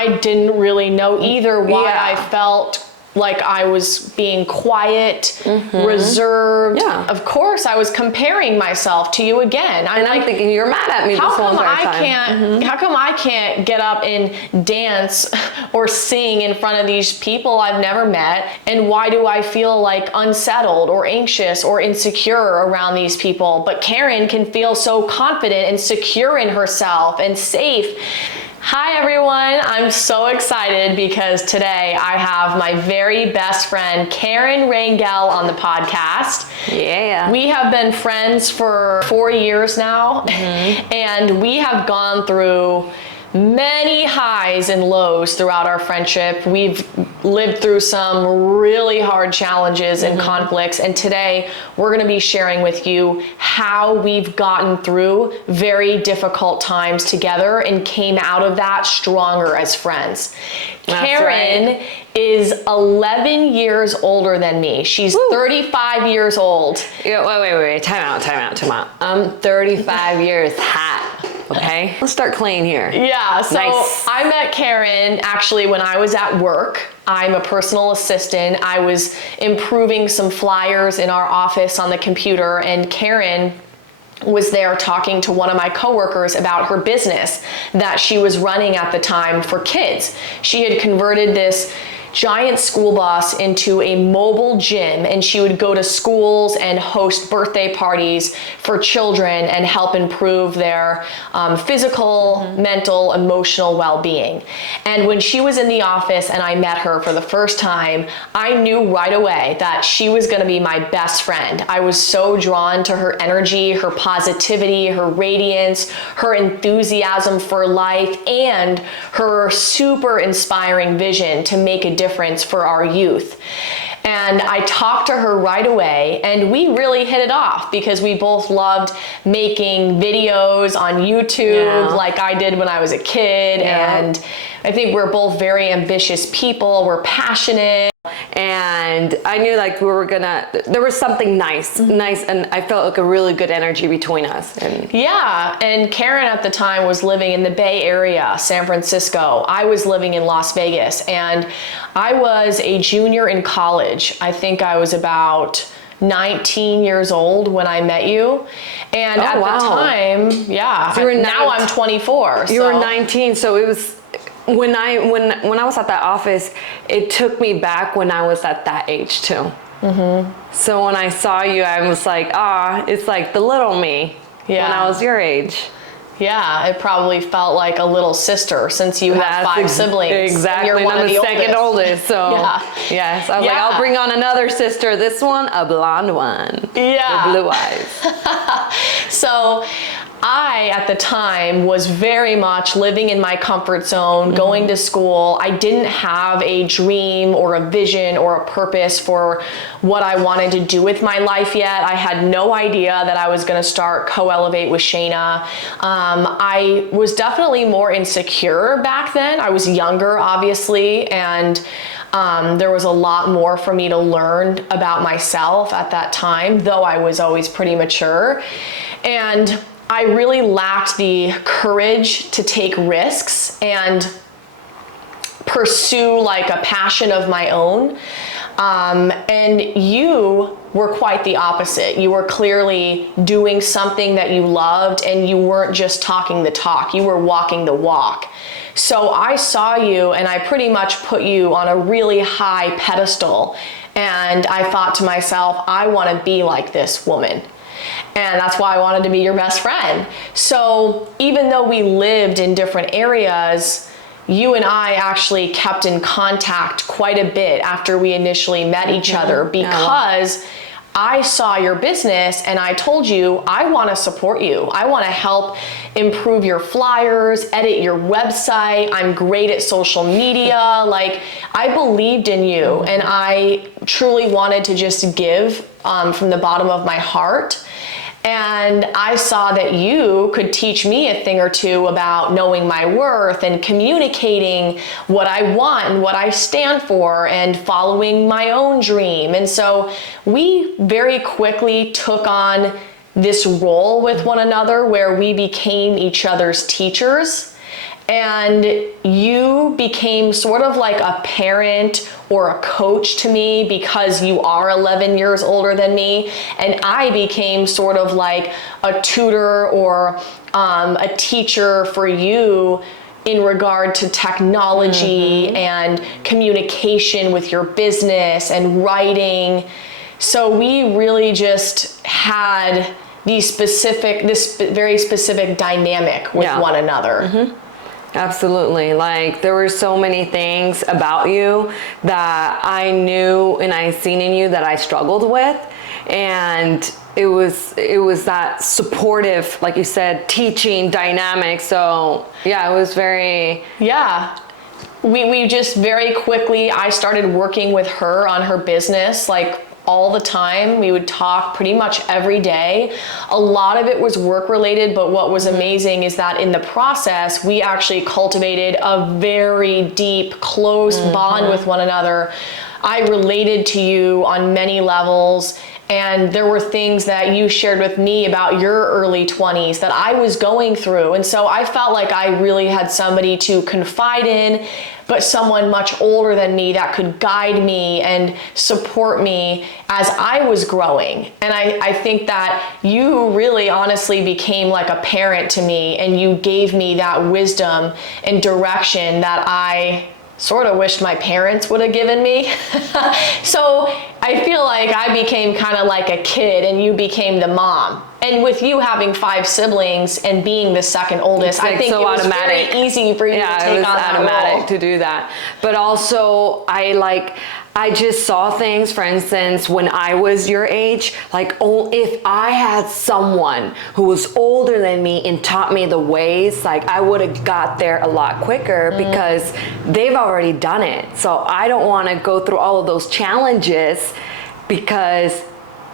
I didn't really know either why Yeah. I felt like I was being quiet, reserved. Yeah. Of course, I was comparing myself to you again. I'm thinking you're mad at me this whole entire time. How come I can't get up and dance or sing in front of these people I've never met? And why do I feel like unsettled or anxious or insecure around these people? But Karen can feel so confident and secure in herself and safe. Hi everyone, I'm so excited because today I have my very best friend Karen Rangel on the podcast. Yeah. We have been friends for 4 years now, and we have gone through many highs and lows throughout our friendship. We've lived through some really hard challenges and conflicts, and today we're going to be sharing with you how we've gotten through very difficult times together and came out of that stronger as friends. That's Karen right. is 11 years older than me. She's 35 years old. Yeah, wait. Time out. I'm 35 years hot. Okay, let's start clean here. Yeah, so Nice. I met Karen actually when I was at work. I'm a personal assistant. I was improving some flyers in our office on the computer, and Karen was there talking to one of my coworkers about her business that she was running at the time for kids. She had converted this giant school bus into a mobile gym, and she would go to schools and host birthday parties for children and help improve their physical, mental, emotional well-being. And when she was in the office and I met her for the first time, I knew right away that she was going to be my best friend. I was so drawn to her energy, her positivity, her radiance, her enthusiasm for life, and her super inspiring vision to make a difference for our youth. And I talked to her right away, and we really hit it off because we both loved making videos on YouTube like I did when I was a kid. And I think we're both very ambitious people. We're passionate. And I knew like there was something nice, and I felt like a really good energy between us. And Yeah, and Karen at the time was living in the Bay Area, San Francisco. I was living in Las Vegas, and I was a junior in college. I think I was about 19 years old when I met you. And at the time, So you were now I'm 24. You were 19, so it was when I was at that office, it took me back when I was at that age too. So when I saw you, I was like, it's like the little me when I was your age. Yeah, it probably felt like a little sister since you have 5 siblings. Exactly, And you're one I'm of the the second oldest. So yes, I was like, I'll bring on another sister. This one, a blonde one. Yeah. With blue eyes. So I, at the time, was very much living in my comfort zone, going to school. I didn't have a dream or a vision or a purpose for what I wanted to do with my life yet. I had no idea that I was going to start Co-Elevate with Shana. I was definitely more insecure back then. I was younger, obviously, and there was a lot more for me to learn about myself at that time, though I was always pretty mature. And I really lacked the courage to take risks and pursue like a passion of my own. And you were quite the opposite. You were clearly doing something that you loved, and you weren't just talking the talk, you were walking the walk. So I saw you, and I pretty much put you on a really high pedestal. And I thought to myself, I want to be like this woman. And that's why I wanted to be your best friend. So even though we lived in different areas, you and I actually kept in contact quite a bit after we initially met each other, because I saw your business and I told you, I want to support you. I want to help improve your flyers, edit your website. I'm great at social media. Like, I believed in you, and I truly wanted to just give from the bottom of my heart. And I saw that you could teach me a thing or two about knowing my worth and communicating what I want and what I stand for and following my own dream. And so we very quickly took on this role with one another where we became each other's teachers. And you became sort of like a parent or a coach to me because you are 11 years older than me. And I became sort of like a tutor or a teacher for you in regard to technology and communication with your business and writing. So we really just had this very specific dynamic with one another. Absolutely. Like, there were so many things about you that I knew and I seen in you that I struggled with. And it was that supportive, like you said, teaching dynamic. So yeah, it was very... Yeah. We just very quickly, I started working with her on her business, like all the time. We would talk pretty much every day. A lot of it was work related, but what was amazing is that in the process, we actually cultivated a very deep, close bond with one another. I related to you on many levels, and there were things that you shared with me about your early 20s that I was going through. And so I felt like I really had somebody to confide in, but someone much older than me that could guide me and support me as I was growing. And I think that you really honestly became like a parent to me, and you gave me that wisdom and direction that I sort of wished my parents would have given me. So I feel like I became kind of like a kid and you became the mom. And with you having 5 siblings and being the second oldest, like I think so it was automatic. very easy for you to take on that role. Yeah, it was automatic to do that. But also, I just saw things, for instance, when I was your age, like, oh, if I had someone who was older than me and taught me the ways, like, I would have got there a lot quicker because they've already done it. So I don't want to go through all of those challenges because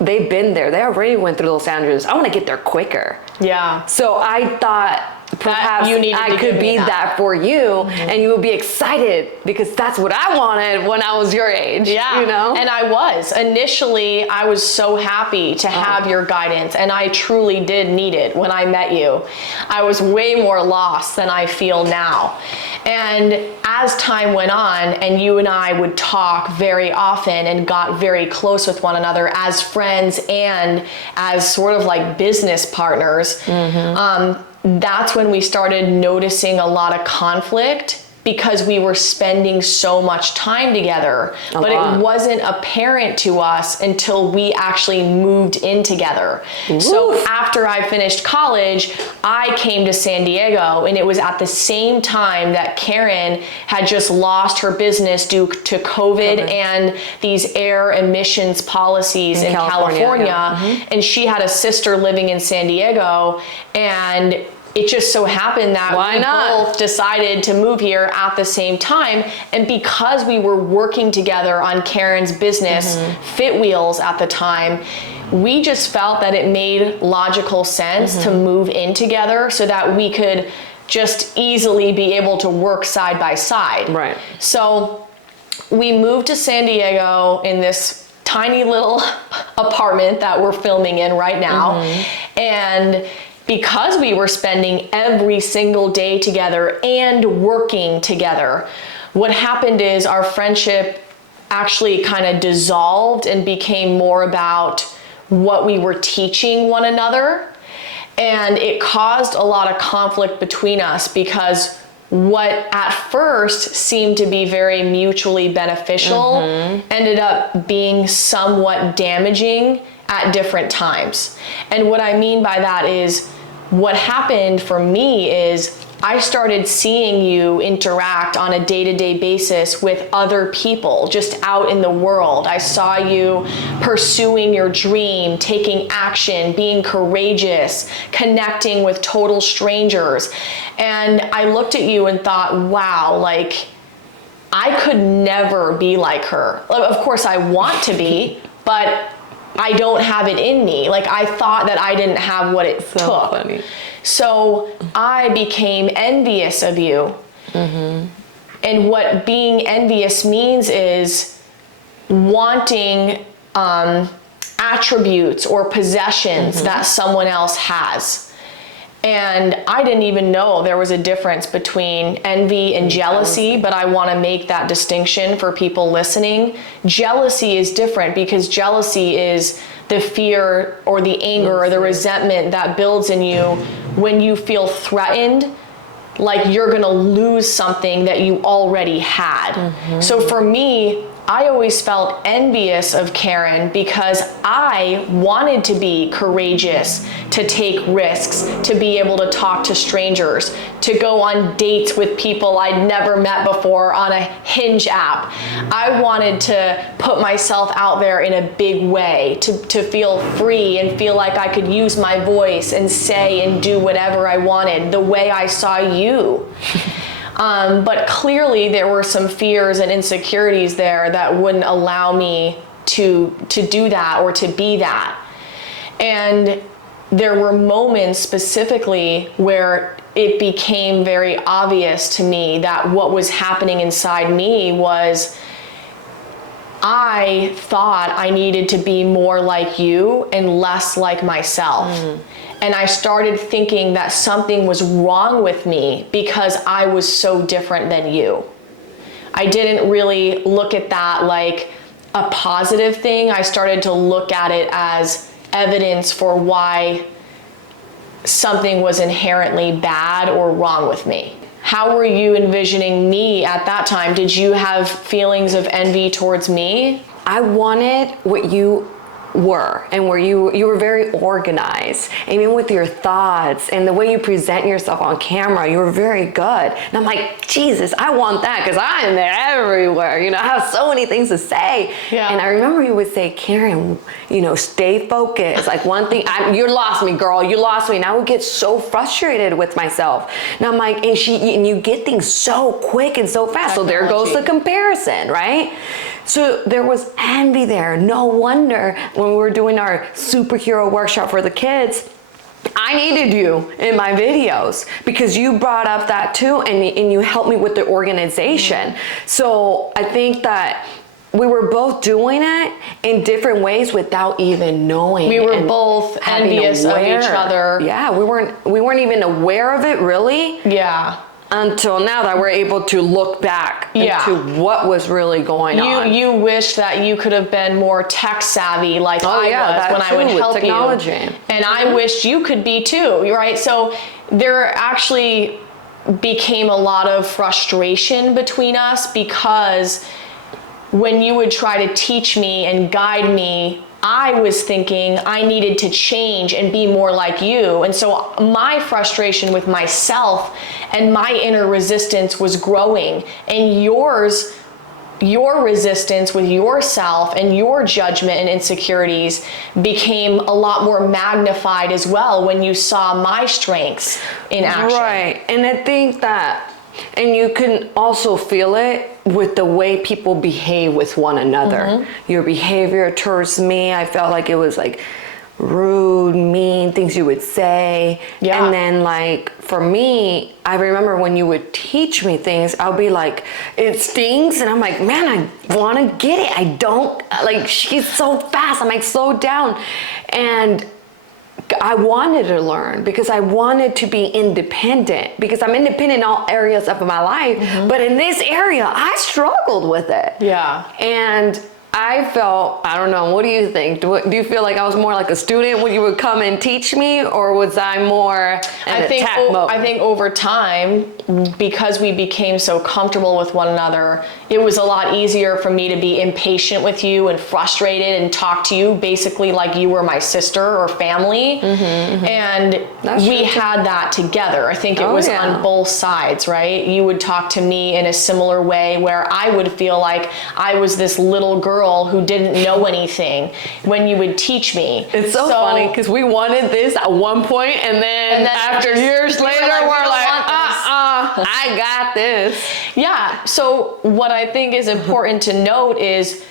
they've been there. They already went through those challenges. I want to get there quicker. Yeah. So I thought perhaps I could be that for you, and you would be excited because that's what I wanted when I was your age. Yeah, you know? And I was. Initially, I was so happy to have your guidance, and I truly did need it when I met you. I was way more lost than I feel now. And as time went on, and you and I would talk very often and got very close with one another as friends and as sort of like business partners, that's when we started noticing a lot of conflict because we were spending so much time together. But it wasn't apparent to us until we actually moved in together. Ooh. So after I finished college, I came to San Diego, and it was at the same time that Karen had just lost her business due to COVID and these air emissions policies in California. Yeah. And she had a sister living in San Diego, and it just so happened that we both decided to move here at the same time. And because we were working together on Karen's business, Fit Wheels at the time, we just felt that it made logical sense to move in together so that we could just easily be able to work side by side. Right. So we moved to San Diego in this tiny little apartment that we're filming in right now. And because we were spending every single day together and working together, what happened is our friendship actually kind of dissolved and became more about what we were teaching one another. And it caused a lot of conflict between us because what at first seemed to be very mutually beneficial ended up being somewhat damaging at different times. And what I mean by that is, what happened for me is I started seeing you interact on a day-to-day basis with other people just out in the world. I saw you pursuing your dream, taking action, being courageous, connecting with total strangers. And I looked at you and thought, wow, like, I could never be like her. Of course I want to be, but I don't have it in me. Like, I thought that I didn't have what it took. Funny. So I became envious of you. And what being envious means is wanting attributes or possessions that someone else has. And I didn't even know there was a difference between envy and jealousy, but I want to make that distinction for people listening. Jealousy is different because jealousy is the fear or the anger or the resentment that builds in you when you feel threatened, like you're gonna lose something that you already had. So for me, I always felt envious of Karen because I wanted to be courageous, to take risks, to be able to talk to strangers, to go on dates with people I'd never met before on a Hinge app. I wanted to put myself out there in a big way, to feel free and feel like I could use my voice and say and do whatever I wanted, the way I saw you. But clearly there were some fears and insecurities there that wouldn't allow me to do that or to be that. And there were moments specifically where it became very obvious to me that what was happening inside me was I thought I needed to be more like you and less like myself. And I started thinking that something was wrong with me because I was so different than you. I didn't really look at that like a positive thing. I started to look at it as evidence for why something was inherently bad or wrong with me. How were you envisioning me at that time? Did you have feelings of envy towards me? I wanted what you were, and where you were very organized, even with your thoughts and the way you present yourself on camera. You were very good, and I'm like, Jesus, I want that because I am there everywhere. You know, I have so many things to say. Yeah. And I remember you would say, Karen, you know, stay focused. Like one thing, you lost me, girl. You lost me. And I would get so frustrated with myself. And I'm like, and you get things so quick and so fast. So there goes the comparison, right? So there was envy there. No wonder when we were doing our superhero workshop for the kids, I needed you in my videos because you brought up that too, and you helped me with the organization. So I think that we were both doing it in different ways without even knowing. We were both envious of each other. Yeah, we weren't even aware of it really. Yeah. Until now that we're able to look back into what was really going on. You wish that you could have been more tech savvy like I was when I would help technology. You. And I wished you could be too, right? So there actually became a lot of frustration between us because when you would try to teach me and guide me, I was thinking I needed to change and be more like you. And so my frustration with myself and my inner resistance was growing, and your resistance with yourself and your judgment and insecurities became a lot more magnified as well when you saw my strengths in action. Right. And I think that, and you can also feel it with the way people behave with one another. Your behavior towards me, I felt like it was like rude, mean, things you would say. Yeah. And then like for me, I remember when you would teach me things, I'll be like, it stings. And I'm like, man, I want to get it. I don't, like, she's so fast. I'm like, slow down. And I wanted to learn because I wanted to be independent, because I'm independent in all areas of my life. But in this area, I struggled with it. Yeah. And I felt, I don't know, what do you think? Do you feel like I was more like a student when you would come and teach me, or was I more in attack mode? I think over time, because we became so comfortable with one another, it was a lot easier for me to be impatient with you and frustrated and talk to you basically like you were my sister or family. And we had that together. I think it was on both sides, right? You would talk to me in a similar way where I would feel like I was this little girl who didn't know anything when you would teach me. It's so funny because we wanted this at one point, and then after years later, we're like, I got this. Yeah. So what I think is important to note is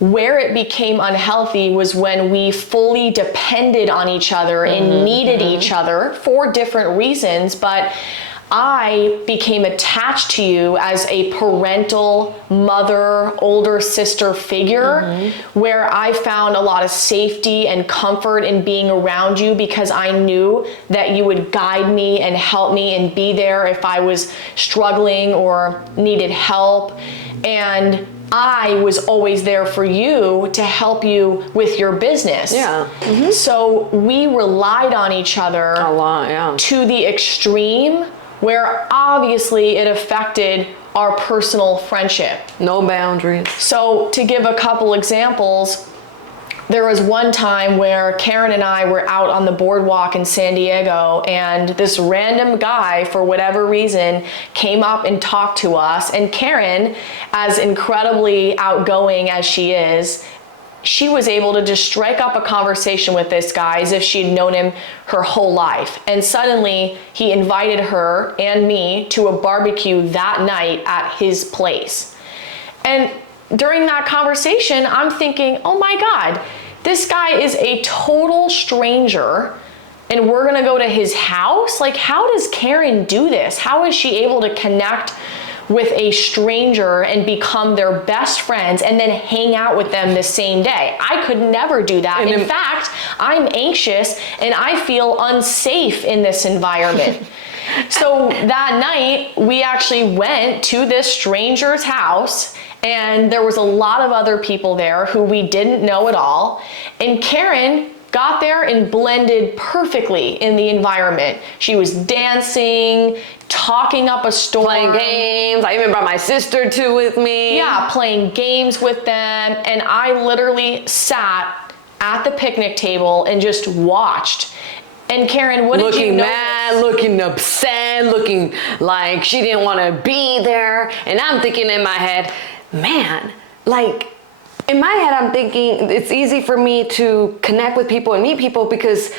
where it became unhealthy was when we fully depended on each other and needed each other for different reasons. But I became attached to you as a parental mother, older sister figure, where I found a lot of safety and comfort in being around you because I knew that you would guide me and help me and be there if I was struggling or needed help. And I was always there for you to help you with your business. Yeah. So we relied on each other A lot, yeah. to the extreme where obviously it affected our personal friendship. No boundaries. So to give a couple examples, there was one time where Karen and I were out on the boardwalk in San Diego, and this random guy, for whatever reason, came up and talked to us. And Karen, as incredibly outgoing as she is, she was able to just strike up a conversation with this guy as if she'd known him her whole life. And suddenly he invited her and me to a barbecue that night at his place. And during that conversation, I'm thinking, oh my God, this guy is a total stranger and we're gonna go to his house? Like, how does Karen do this? How is she able to connect with a stranger and become their best friends and then hang out with them the same day? I could never do that. In fact, I'm anxious and I feel unsafe in this environment. So that night, we actually went to this stranger's house, and there was a lot of other people there who we didn't know at all. And Karen got there and blended perfectly in the environment. She was dancing, talking up a storm. Playing games. I even brought my sister too with me. Yeah, playing games with them. And I literally sat at the picnic table and just watched. And Karen, what did you Looking notice? mad, looking upset, looking like she didn't want to be there. And I'm thinking in my head, man, like, in my head, I'm thinking it's easy for me to connect with people and meet people because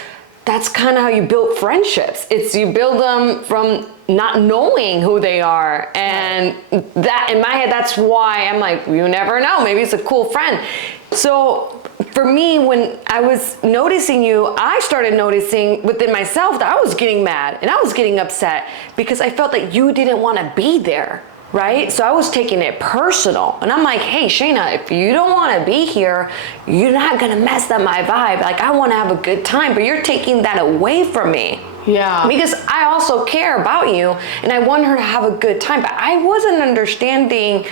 that's kind of how you build friendships. It's you build them from not knowing who they are. And that, in my head, that's why I'm like, you never know, maybe it's a cool friend. So for me, when I was noticing you, I started noticing within myself that I was getting mad and I was getting upset because I felt that you didn't want to be there. Right? So I was taking it personal. And I'm like, hey, Shana, if you don't want to be here, you're not going to mess up my vibe. Like, I want to have a good time, but you're taking that away from me. Yeah. Because I also care about you and I want her to have a good time. But I wasn't understanding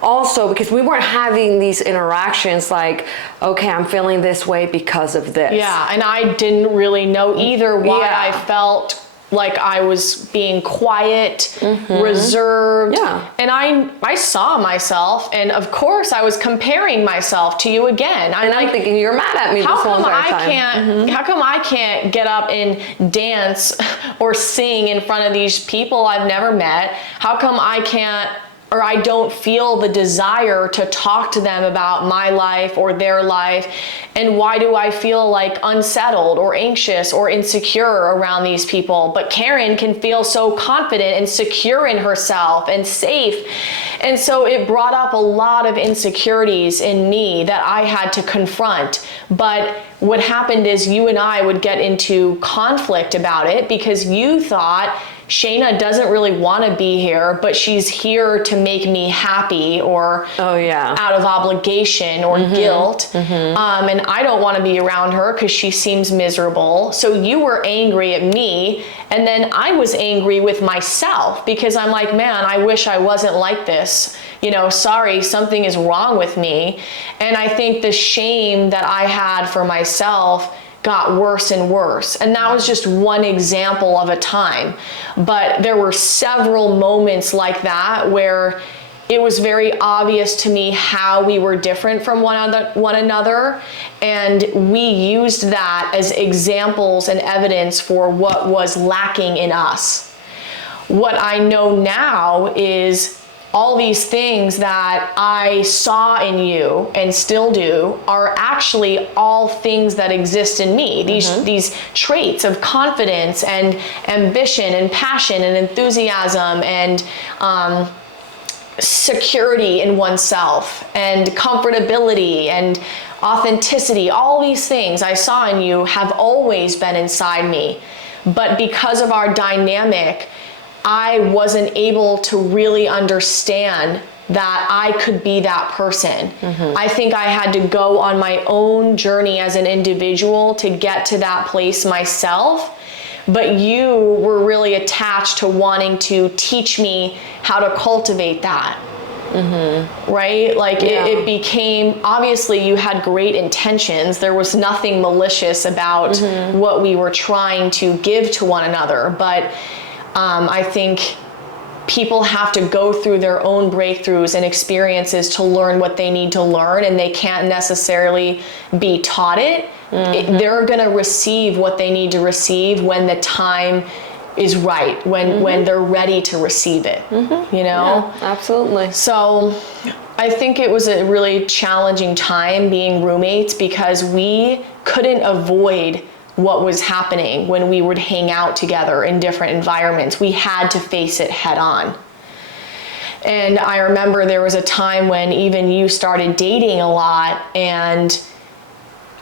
also because we weren't having these interactions like, okay, I'm feeling this way because of this. Yeah, and I didn't really know either why Yeah. I felt like I was being quiet, reserved. Yeah. And I saw myself, and of course I was comparing myself to you again. And I'm thinking, you're mad at me this whole entire time. How come I can't get up and dance or sing in front of these people I've never met? How come I can't, or I don't feel the desire to talk to them about my life or their life? And why do I feel like unsettled or anxious or insecure around these people? But Karen can feel so confident and secure in herself and safe. And so it brought up a lot of insecurities in me that I had to confront. But what happened is you and I would get into conflict about it because you thought Shana doesn't really want to be here, but she's here to make me happy or out of obligation or guilt. And I don't want to be around her because she seems miserable. So you were angry at me. And then I was angry with myself because I'm like, man, I wish I wasn't like this. You know, sorry, something is wrong with me. And I think the shame that I had for myself got worse and worse. And that was just one example of a time. But there were several moments like that where it was very obvious to me how we were different from one another. And we used that as examples and evidence for what was lacking in us. What I know now is all these things that I saw in you and still do are actually all things that exist in me. These traits of confidence and ambition and passion and enthusiasm and security in oneself and comfortability and authenticity. All these things I saw in you have always been inside me. But because of our dynamic, I wasn't able to really understand that I could be that person. I think I had to go on my own journey as an individual to get to that place myself. But you were really attached to wanting to teach me how to cultivate that. Right? Like it became, obviously you had great intentions. There was nothing malicious about what we were trying to give to one another. But I think people have to go through their own breakthroughs and experiences to learn what they need to learn, and they can't necessarily be taught it. They're going to receive what they need to receive when the time is right, when they're ready to receive it, you know? Yeah, absolutely. So I think it was a really challenging time being roommates because we couldn't avoid what was happening when we would hang out together in different environments. We had to face it head on. And I remember there was a time when even you started dating a lot, and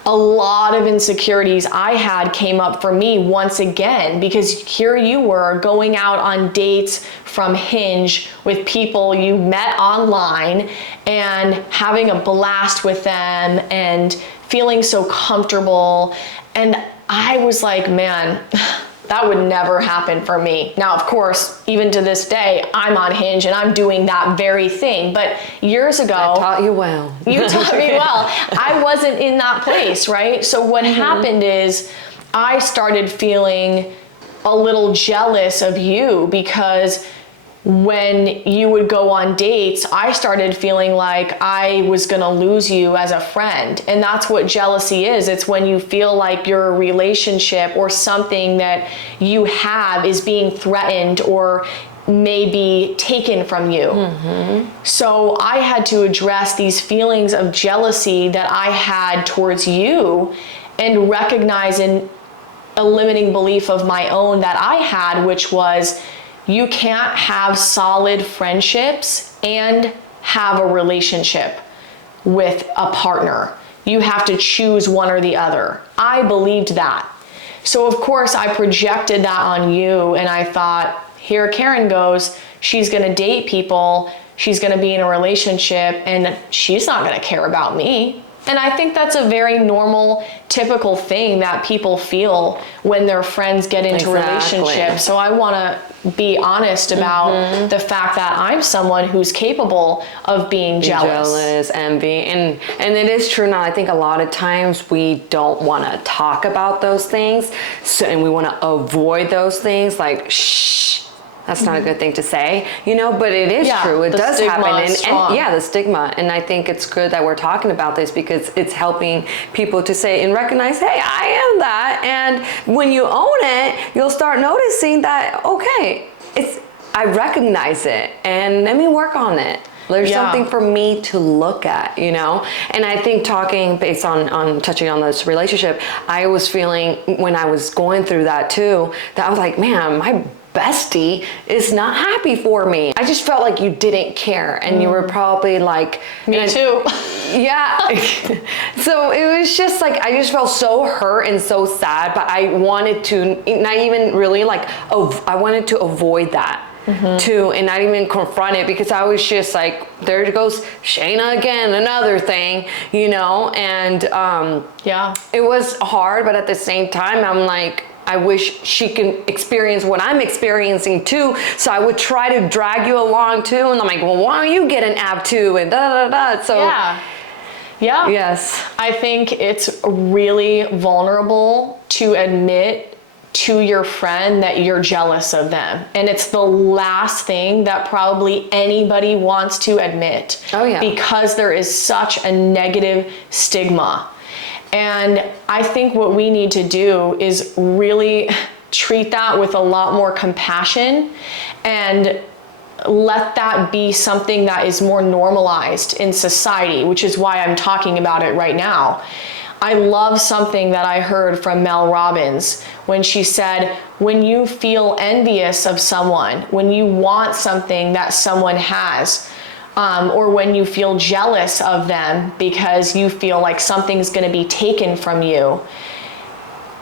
a lot of insecurities I had came up for me once again, because here you were going out on dates from Hinge with people you met online and having a blast with them and feeling so comfortable. And I was like, man, that would never happen for me. Now, of course, even to this day, I'm on Hinge and I'm doing that very thing. But years ago, I taught you well. You taught me well. I wasn't in that place, right? So what happened is I started feeling a little jealous of you, because when you would go on dates, I started feeling like I was gonna lose you as a friend. And that's what jealousy is. It's when you feel like your relationship or something that you have is being threatened or may be taken from you. So I had to address these feelings of jealousy that I had towards you and recognize a limiting belief of my own that I had, which was, you can't have solid friendships and have a relationship with a partner. You have to choose one or the other. I believed that. So of course I projected that on you, and I thought, here Karen goes, she's gonna date people, she's gonna be in a relationship, and she's not gonna care about me. And I think that's a very normal, typical thing that people feel when their friends get into relationships. So I want to be honest about the fact that I'm someone who's capable of being jealous. Envy, and it is true now. I think a lot of times we don't want to talk about those things, and we want to avoid those things. Like, shh. That's not a good thing to say, you know, but it is true. It does happen. And yeah, the stigma. And I think it's good that we're talking about this, because it's helping people to say and recognize, hey, I am that. And when you own it, you'll start noticing that, okay, I recognize it and let me work on it. There's something for me to look at, you know? And I think talking based on touching on this relationship, I was feeling when I was going through that too, that I was like, man, my bestie is not happy for me. I just felt like you didn't care, and you were probably like, me too. Yeah. So it was just like, I just felt so hurt and so sad, but I wanted to not even really like, I wanted to avoid that. Too, and not even confront it, because I was just like, there goes Shana again, another thing, you know. And it was hard, but at the same time I'm like, I wish she can experience what I'm experiencing too. So I would try to drag you along too, and I'm like, well, why don't you get an app too, and da da da. So yes, I think it's really vulnerable to admit to your friend that you're jealous of them. And it's the last thing that probably anybody wants to admit. Because there is such a negative stigma. And I think what we need to do is really treat that with a lot more compassion and let that be something that is more normalized in society, which is why I'm talking about it right now. I love something that I heard from Mel Robbins when she said, when you feel envious of someone, when you want something that someone has, or when you feel jealous of them because you feel like something's going to be taken from you,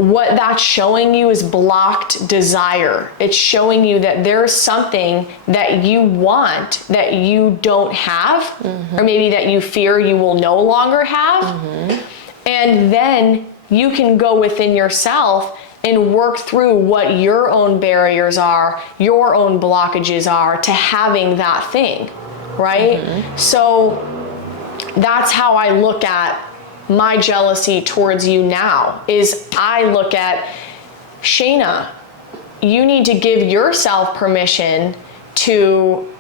what that's showing you is blocked desire. It's showing you that there's something that you want that you don't have, or maybe that you fear you will no longer have. And then you can go within yourself and work through what your own barriers are, your own blockages are to having that thing, right? So that's how I look at my jealousy towards you now, is I look at, Shana, you need to give yourself permission to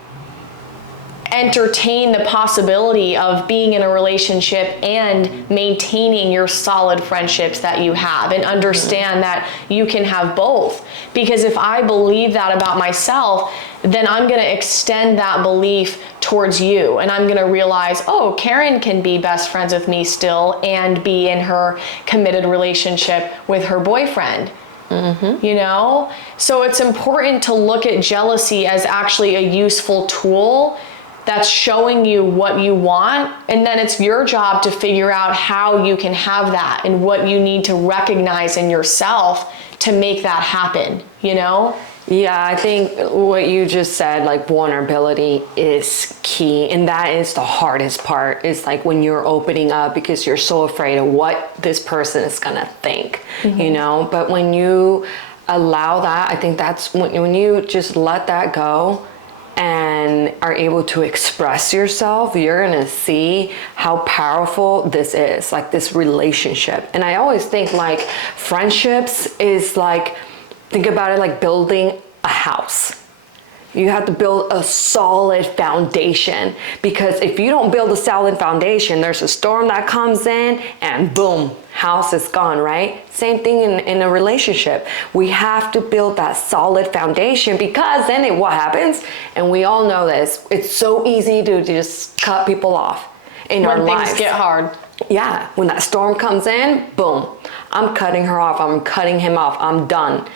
entertain the possibility of being in a relationship and maintaining your solid friendships that you have, and understand that you can have both. Because if I believe that about myself, then I'm going to extend that belief towards you, and I'm going to realize, oh, Karen can be best friends with me still and be in her committed relationship with her boyfriend. You know? So it's important to look at jealousy as actually a useful tool that's showing you what you want, and then it's your job to figure out how you can have that and what you need to recognize in yourself to make that happen, you know? Yeah, I think what you just said, like vulnerability is key. And that is the hardest part, is like when you're opening up because you're so afraid of what this person is gonna think, you know? But when you allow that, I think that's when you just let that go and are able to express yourself, you're gonna see how powerful this is, like this relationship. And I always think like friendships is like, think about it like building a house. You have to build a solid foundation, because if you don't build a solid foundation, there's a storm that comes in and boom, house is gone, right? Same thing in a relationship. We have to build that solid foundation, because then what happens, and we all know this, it's so easy to just cut people off in our lives. When things get hard. Yeah, when that storm comes in, boom, I'm cutting her off, I'm cutting him off, I'm done.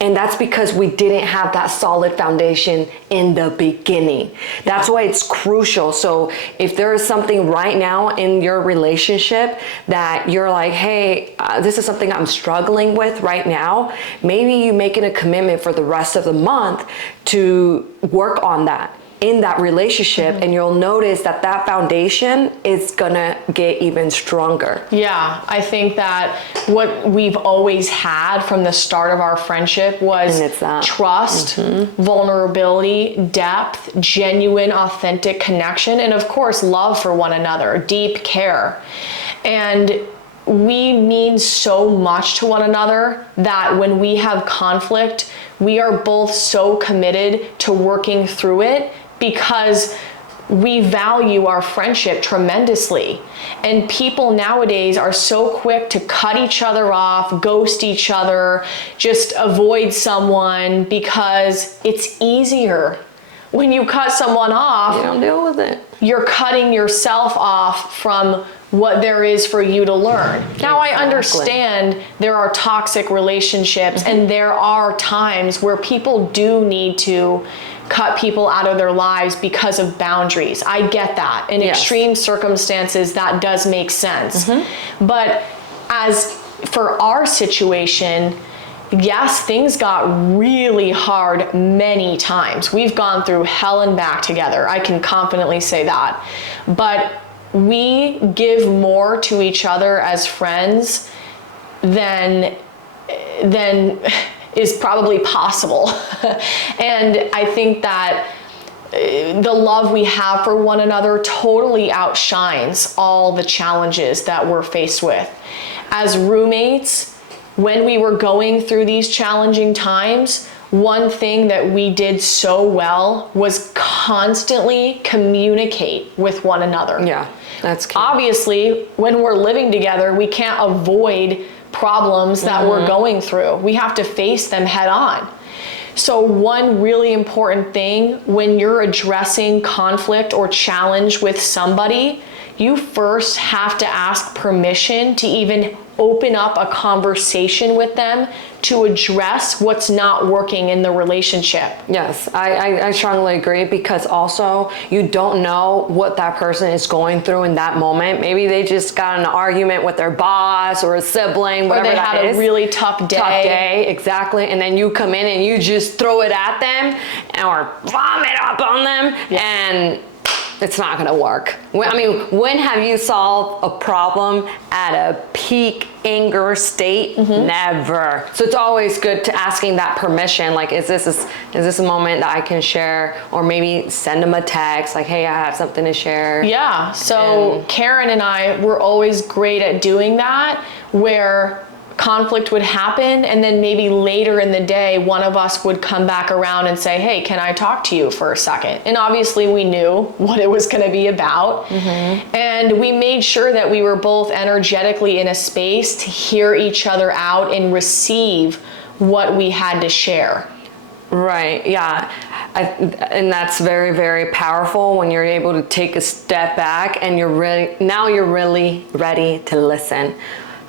And that's because we didn't have that solid foundation in the beginning. That's why it's crucial. So if there is something right now in your relationship that you're like, hey, this is something I'm struggling with right now, maybe you making a commitment for the rest of the month to work on that in that relationship, and you'll notice that that foundation is gonna get even stronger. Yeah, I think that what we've always had from the start of our friendship was trust, vulnerability, depth, genuine, authentic connection, and of course, love for one another, deep care. And we mean so much to one another that when we have conflict, we are both so committed to working through it, because we value our friendship tremendously. And people nowadays are so quick to cut each other off, ghost each other, just avoid someone because it's easier. When you cut someone off, you don't deal with it. You're cutting yourself off from what there is for you to learn. Now, I understand there are toxic relationships, and there are times where people do need to cut people out of their lives because of boundaries. I get that. In extreme circumstances, that does make sense. But as for our situation, yes, things got really hard many times. We've gone through hell and back together. I can confidently say that. But we give more to each other as friends than is probably possible. And I think that the love we have for one another totally outshines all the challenges that we're faced with. As roommates, when we were going through these challenging times, one thing that we did so well was constantly communicate with one another. Yeah, that's key. Obviously, when we're living together, we can't avoid problems that we're going through. We have to face them head on. So one really important thing when you're addressing conflict or challenge with somebody, you first have to ask permission to even open up a conversation with them to address what's not working in the relationship. Yes, I strongly agree, because also you don't know what that person is going through in that moment. Maybe they just got in an argument with their boss or a sibling, whatever that is. Or they had a really tough day. Tough day, exactly. And then you come in and you just throw it at them or vomit up on them, and it's not gonna work. When have you solved a problem at a peak anger state? Never. So it's always good to asking that permission. Like, is this a moment that I can share? Or maybe send them a text like, hey, I have something to share. Yeah, so Karen and I were always great at doing that, where conflict would happen, and then maybe later in the day, one of us would come back around and say, hey, can I talk to you for a second? And obviously we knew what it was going to be about. And we made sure that we were both energetically in a space to hear each other out and receive what we had to share. Right, yeah. And that's very, very powerful when you're able to take a step back and you're really ready to listen.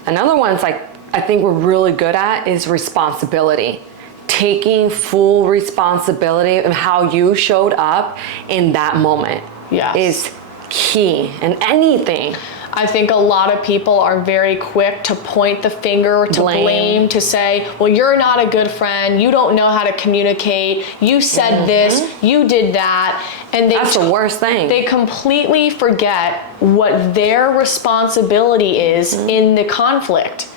Another one's like, I think we're really good at is responsibility. Taking full responsibility of how you showed up in that moment is key in anything. I think a lot of people are very quick to point the finger, to blame, to say, well, you're not a good friend. You don't know how to communicate. You said this, you did that. And that's the worst thing. They completely forget what their responsibility is in the conflict.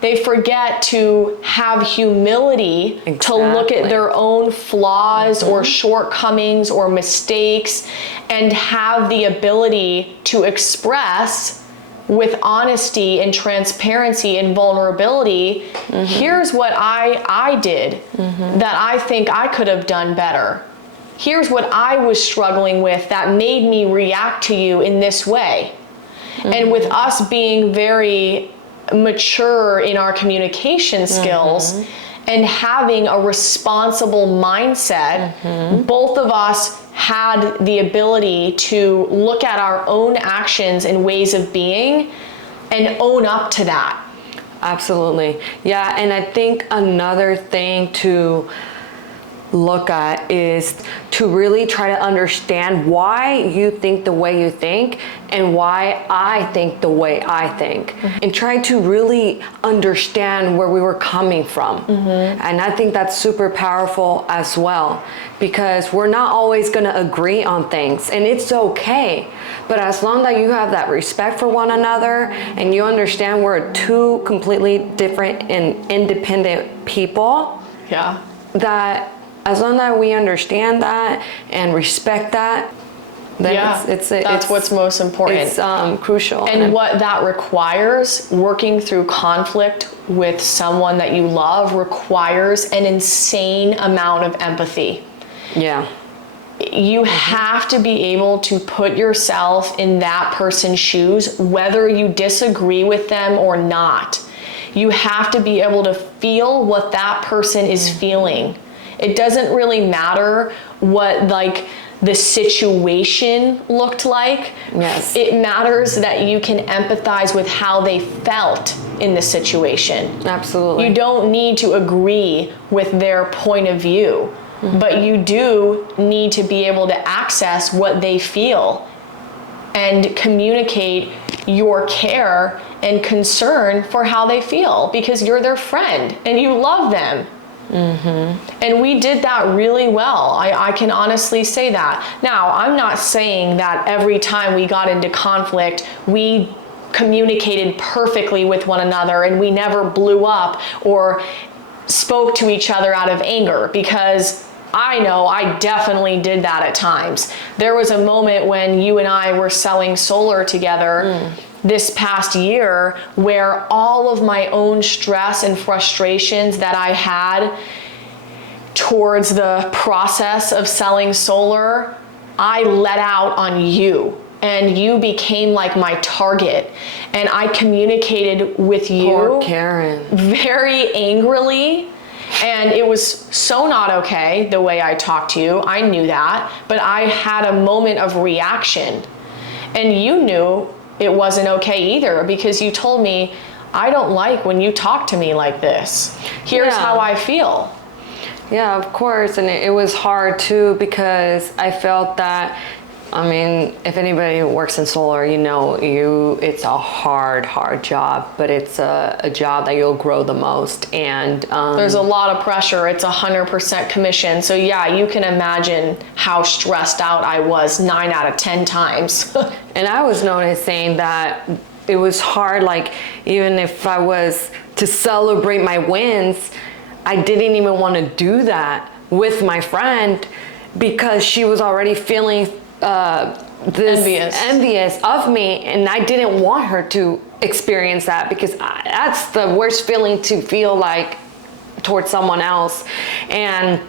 They forget to have humility to look at their own flaws or shortcomings or mistakes, and have the ability to express with honesty and transparency and vulnerability, here's what I did that I think I could have done better. Here's what I was struggling with that made me react to you in this way. And with us being very mature in our communication skills and having a responsible mindset, both of us had the ability to look at our own actions and ways of being and own up to that. Absolutely. Yeah, and I think another thing to look at is to really try to understand why you think the way you think and why I think the way I think, and try to really understand where we were coming from. And I think that's super powerful as well, because we're not always going to agree on things, and it's okay. But as long as you have that respect for one another and you understand we're two completely different and independent people, that as long as we understand that and respect that, then that's what's most important. It's crucial. And what that requires, working through conflict with someone that you love, requires an insane amount of empathy. Yeah. You have to be able to put yourself in that person's shoes, whether you disagree with them or not. You have to be able to feel what that person is feeling. It doesn't really matter what the situation looked like. Yes. It matters that you can empathize with how they felt in the situation. Absolutely. You don't need to agree with their point of view, but you do need to be able to access what they feel and communicate your care and concern for how they feel, because you're their friend and you love them. And we did that really well. I can honestly say that. Now, I'm not saying that every time we got into conflict, we communicated perfectly with one another and we never blew up or spoke to each other out of anger, because I know I definitely did that at times. There was a moment when you and I were selling solar together this past year, where all of my own stress and frustrations that I had towards the process of selling solar, I let out on you, and you became like my target. And I communicated with you, poor Karen, very angrily. And it was so not okay the way I talked to you. I knew that, but I had a moment of reaction. And you knew it wasn't okay either, because you told me, I don't like when you talk to me like this. Here's how I feel. Yeah, of course. And it was hard too, because I felt that, I mean, if anybody works in solar, it's a hard job, but it's a job that you'll grow the most. And there's a lot of pressure. It's 100% commission. So yeah, you can imagine how stressed out I was 9 out of 10 times. And I was noticing that it was hard, like even if I was to celebrate my wins, I didn't even want to do that with my friend, because she was already feeling envious of me, and I didn't want her to experience that, because that's the worst feeling to feel like towards someone else. And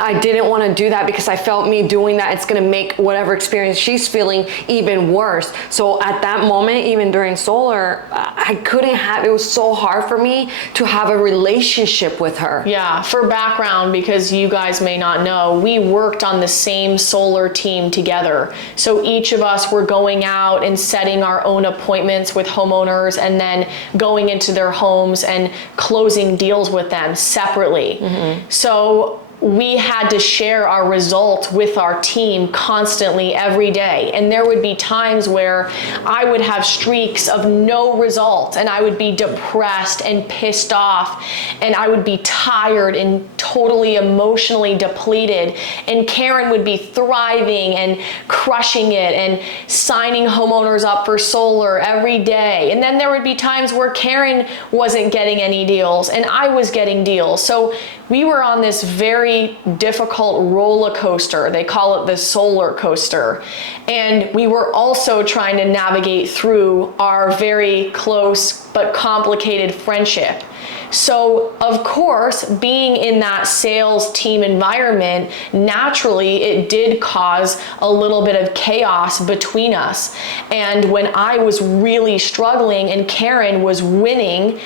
I didn't want to do that, because I felt me doing that, it's going to make whatever experience she's feeling even worse. So at that moment, even during solar, I couldn't have, it was so hard for me to have a relationship with her. Yeah, for background, because you guys may not know, we worked on the same solar team together. So each of us were going out and setting our own appointments with homeowners, and then going into their homes and closing deals with them separately. Mm-hmm. So we had to share our results with our team constantly every day. And there would be times where I would have streaks of no results, and I would be depressed and pissed off, and I would be tired and totally emotionally depleted. And Karen would be thriving and crushing it and signing homeowners up for solar every day. And then there would be times where Karen wasn't getting any deals and I was getting deals. So we were on this very difficult roller coaster. They call it the solar coaster. And we were also trying to navigate through our very close but complicated friendship. So of course, being in that sales team environment, naturally it did cause a little bit of chaos between us. And when I was really struggling and Karen was winning,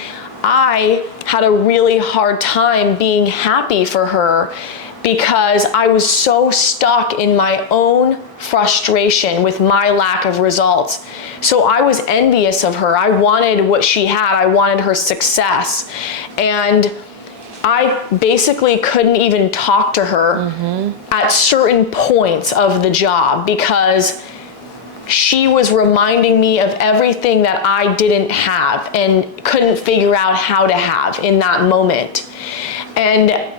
I had a really hard time being happy for her, because I was so stuck in my own frustration with my lack of results. So I was envious of her. I wanted what she had. I wanted her success. And I basically couldn't even talk to her at certain points of the job, because she was reminding me of everything that I didn't have and couldn't figure out how to have in that moment. And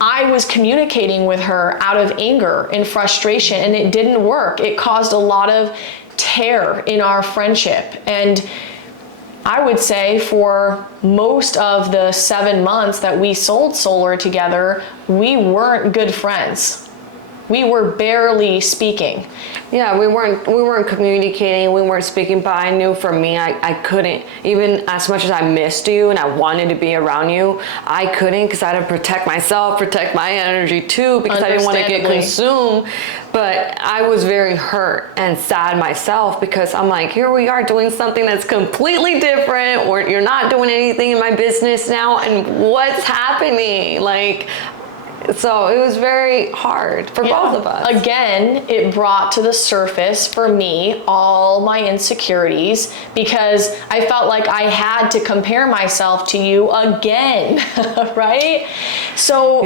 I was communicating with her out of anger and frustration, and it didn't work. It caused a lot of tear in our friendship. And I would say for most of the 7 months that we sold solar together, we weren't good friends. We were barely speaking. Yeah, we weren't communicating, we weren't speaking, but I knew for me, I couldn't, even as much as I missed you and I wanted to be around you, I couldn't, because I had to protect myself, protect my energy too, because I didn't want to get consumed. But I was very hurt and sad myself, because I'm like, here we are doing something that's completely different, or you're not doing anything in my business now, and what's happening? Like, so it was very hard for both of us. Again, it brought to the surface for me all my insecurities, because I felt like I had to compare myself to you again, right? So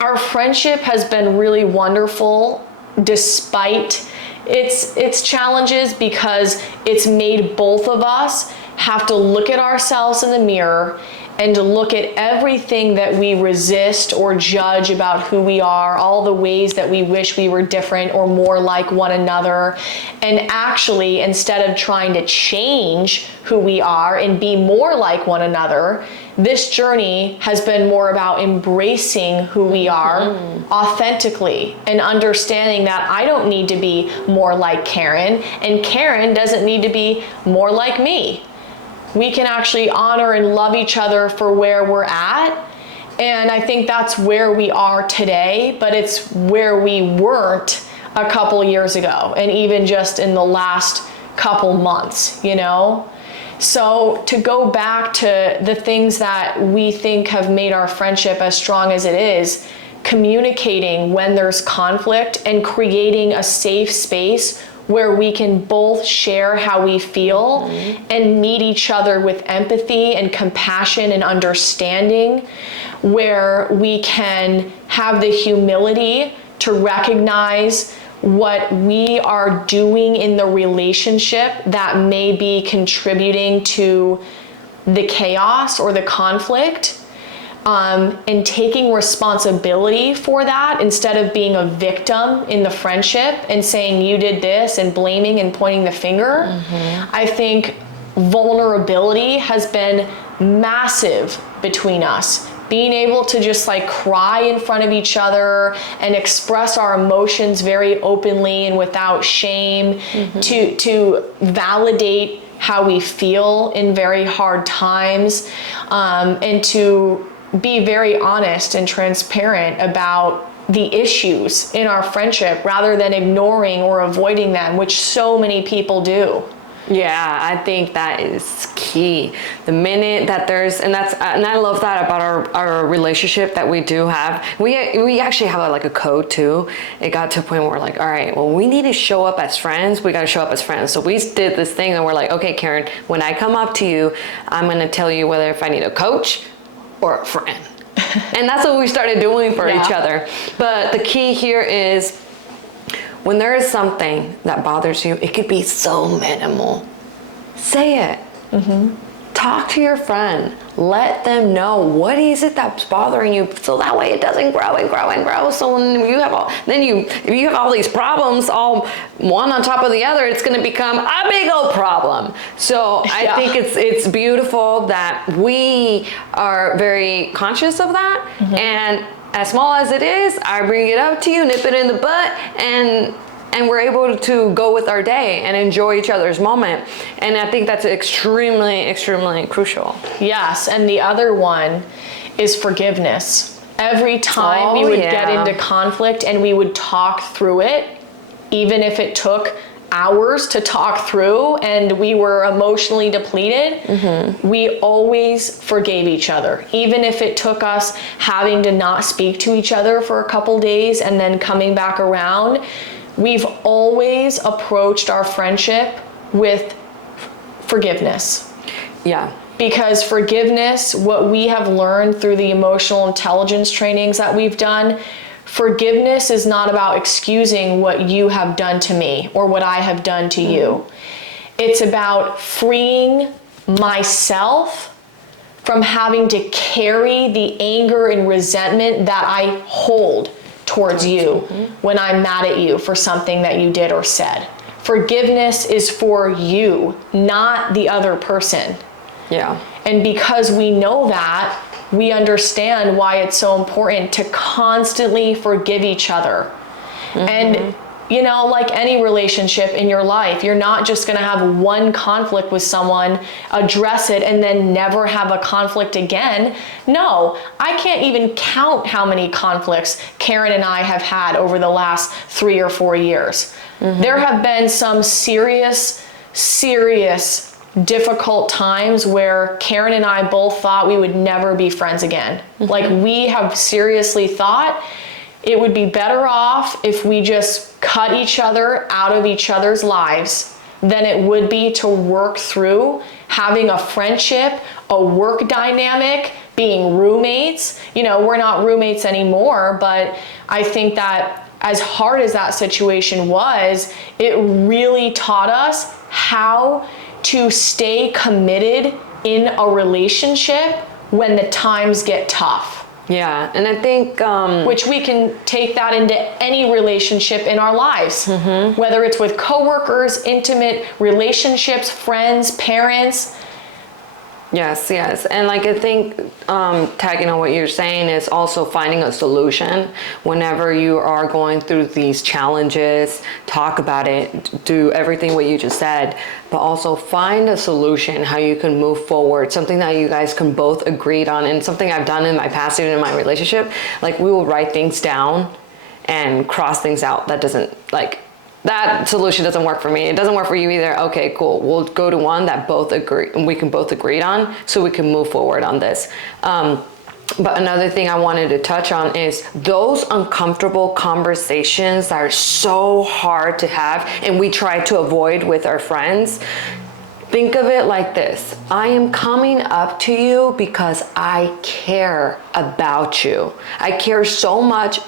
our friendship has been really wonderful despite its challenges, because it's made both of us have to look at ourselves in the mirror and to look at everything that we resist or judge about who we are, all the ways that we wish we were different or more like one another. And actually, instead of trying to change who we are and be more like one another, this journey has been more about embracing who we are authentically, and understanding that I don't need to be more like Karen, and Karen doesn't need to be more like me. We can actually honor and love each other for where we're at. And I think that's where we are today, but it's where we weren't a couple years ago, and even just in the last couple months, you know? So to go back to the things that we think have made our friendship as strong as it is, communicating when there's conflict and creating a safe space where we can both share how we feel and meet each other with empathy and compassion and understanding, where we can have the humility to recognize what we are doing in the relationship that may be contributing to the chaos or the conflict, and taking responsibility for that instead of being a victim in the friendship and saying you did this and blaming and pointing the finger. I think vulnerability has been massive between us. Being able to just like cry in front of each other and express our emotions very openly and without shame, to validate how we feel in very hard times, and to be very honest and transparent about the issues in our friendship rather than ignoring or avoiding them, which so many people do. Yeah, I think that is key. The minute that and I love that about our relationship that we do have. We actually have like a code too. It got to a point where we're like, all right, well, we need to show up as friends. We got to show up as friends. So we did this thing and we're like, okay, Karen, when I come up to you, I'm going to tell you whether if I need a coach or a friend. And that's what we started doing for each other. But the key here is, when there is something that bothers you, it could be so minimal. Say it. Talk to your friend. Let them know what is it that's bothering you, so that way it doesn't grow and grow and grow. So when you have if you have all these problems, all one on top of the other, it's going to become a big old problem. So I think it's beautiful that we are very conscious of that, and as small as it is, I bring it up to you, nip it in the butt, and we're able to go with our day and enjoy each other's moment. And I think that's extremely, extremely crucial. Yes, and the other one is forgiveness. Every time we would get into conflict and we would talk through it, even if it took hours to talk through and we were emotionally depleted, we always forgave each other. Even if it took us having to not speak to each other for a couple days and then coming back around, we've always approached our friendship with forgiveness. Yeah. Because forgiveness, what we have learned through the emotional intelligence trainings that we've done, forgiveness is not about excusing what you have done to me or what I have done to you. It's about freeing myself from having to carry the anger and resentment that I hold towards you when I'm mad at you for something that you did or said. Forgiveness is for you, not the other person. Yeah. And because we know that, we understand why it's so important to constantly forgive each other. And you know, like any relationship in your life, you're not just going to have one conflict with someone, address it, and then never have a conflict again. No, I can't even count how many conflicts Karen and I have had over the last 3 or 4 years. There have been some serious, difficult times where Karen and I both thought we would never be friends again. Like, we have seriously thought it would be better off if we just cut each other out of each other's lives than it would be to work through having a friendship, a work dynamic, being roommates. You know, we're not roommates anymore, but I think that as hard as that situation was, it really taught us how to stay committed in a relationship when the times get tough. Yeah, and I think which we can take that into any relationship in our lives, whether it's with coworkers, intimate relationships, friends, parents. Yes, and like, I think tagging on what you're saying is also finding a solution whenever you are going through these challenges. Talk about it, do everything what you just said, but also find a solution how you can move forward, something that you guys can both agree on. And something I've done in my past, even in my relationship, like, we will write things down and cross things out that doesn't, like, that solution doesn't work for me. It doesn't work for you either. Okay, cool. We'll go to one that both agree, we can both agree on, so we can move forward on this. But another thing I wanted to touch on is those uncomfortable conversations that are so hard to have and we try to avoid with our friends. Think of it like this. I am coming up to you because I care about you. I care so much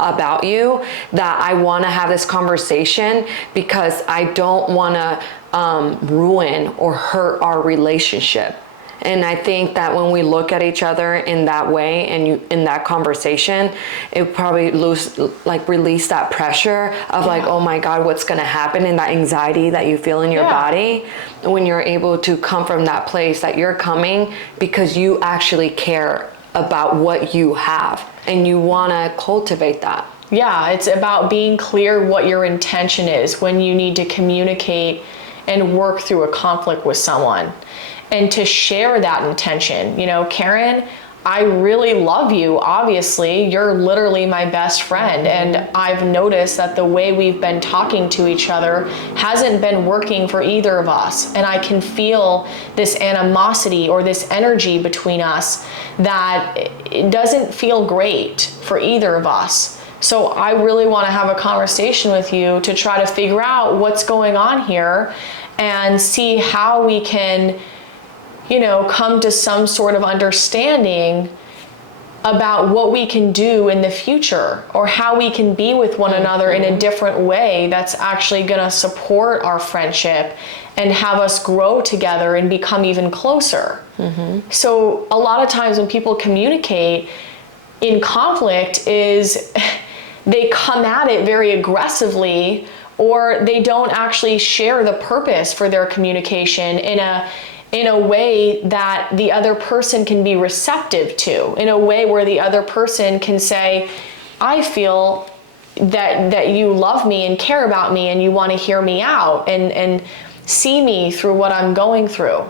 about you that I want to have this conversation because I don't want to ruin or hurt our relationship. And I think that when we look at each other in that way and in that conversation, it probably release that pressure of like, oh my God, what's going to happen, and that anxiety that you feel in your body when you're able to come from that place that you're coming because you actually care about what you have and you want to cultivate that. Yeah, it's about being clear what your intention is when you need to communicate and work through a conflict with someone. And to share that intention. You know, Karen, I really love you. Obviously, you're literally my best friend. And I've noticed that the way we've been talking to each other hasn't been working for either of us. And I can feel this animosity or this energy between us that it doesn't feel great for either of us. So I really want to have a conversation with you to try to figure out what's going on here and see how we can, you know, come to some sort of understanding about what we can do in the future or how we can be with one another in a different way that's actually going to support our friendship and have us grow together and become even closer. So a lot of times when people communicate in conflict is they come at it very aggressively, or they don't actually share the purpose for their communication in a way that the other person can be receptive to, in a way where the other person can say, I feel that you love me and care about me and you want to hear me out and see me through what I'm going through.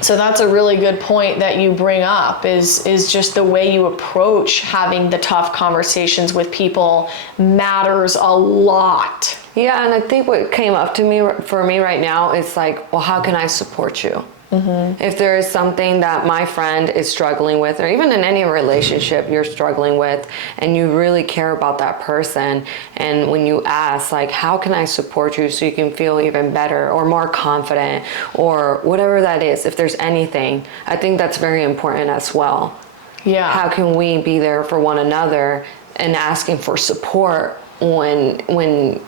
So that's a really good point that you bring up is just the way you approach having the tough conversations with people matters a lot. Yeah, and I think what came up for me right now is like, well, how can I support you? If there is something that my friend is struggling with, or even in any relationship you're struggling with, and you really care about that person, and when you ask, like, how can I support you so you can feel even better or more confident, or whatever that is, if there's anything, I think that's very important as well. Yeah. How can we be there for one another and asking for support when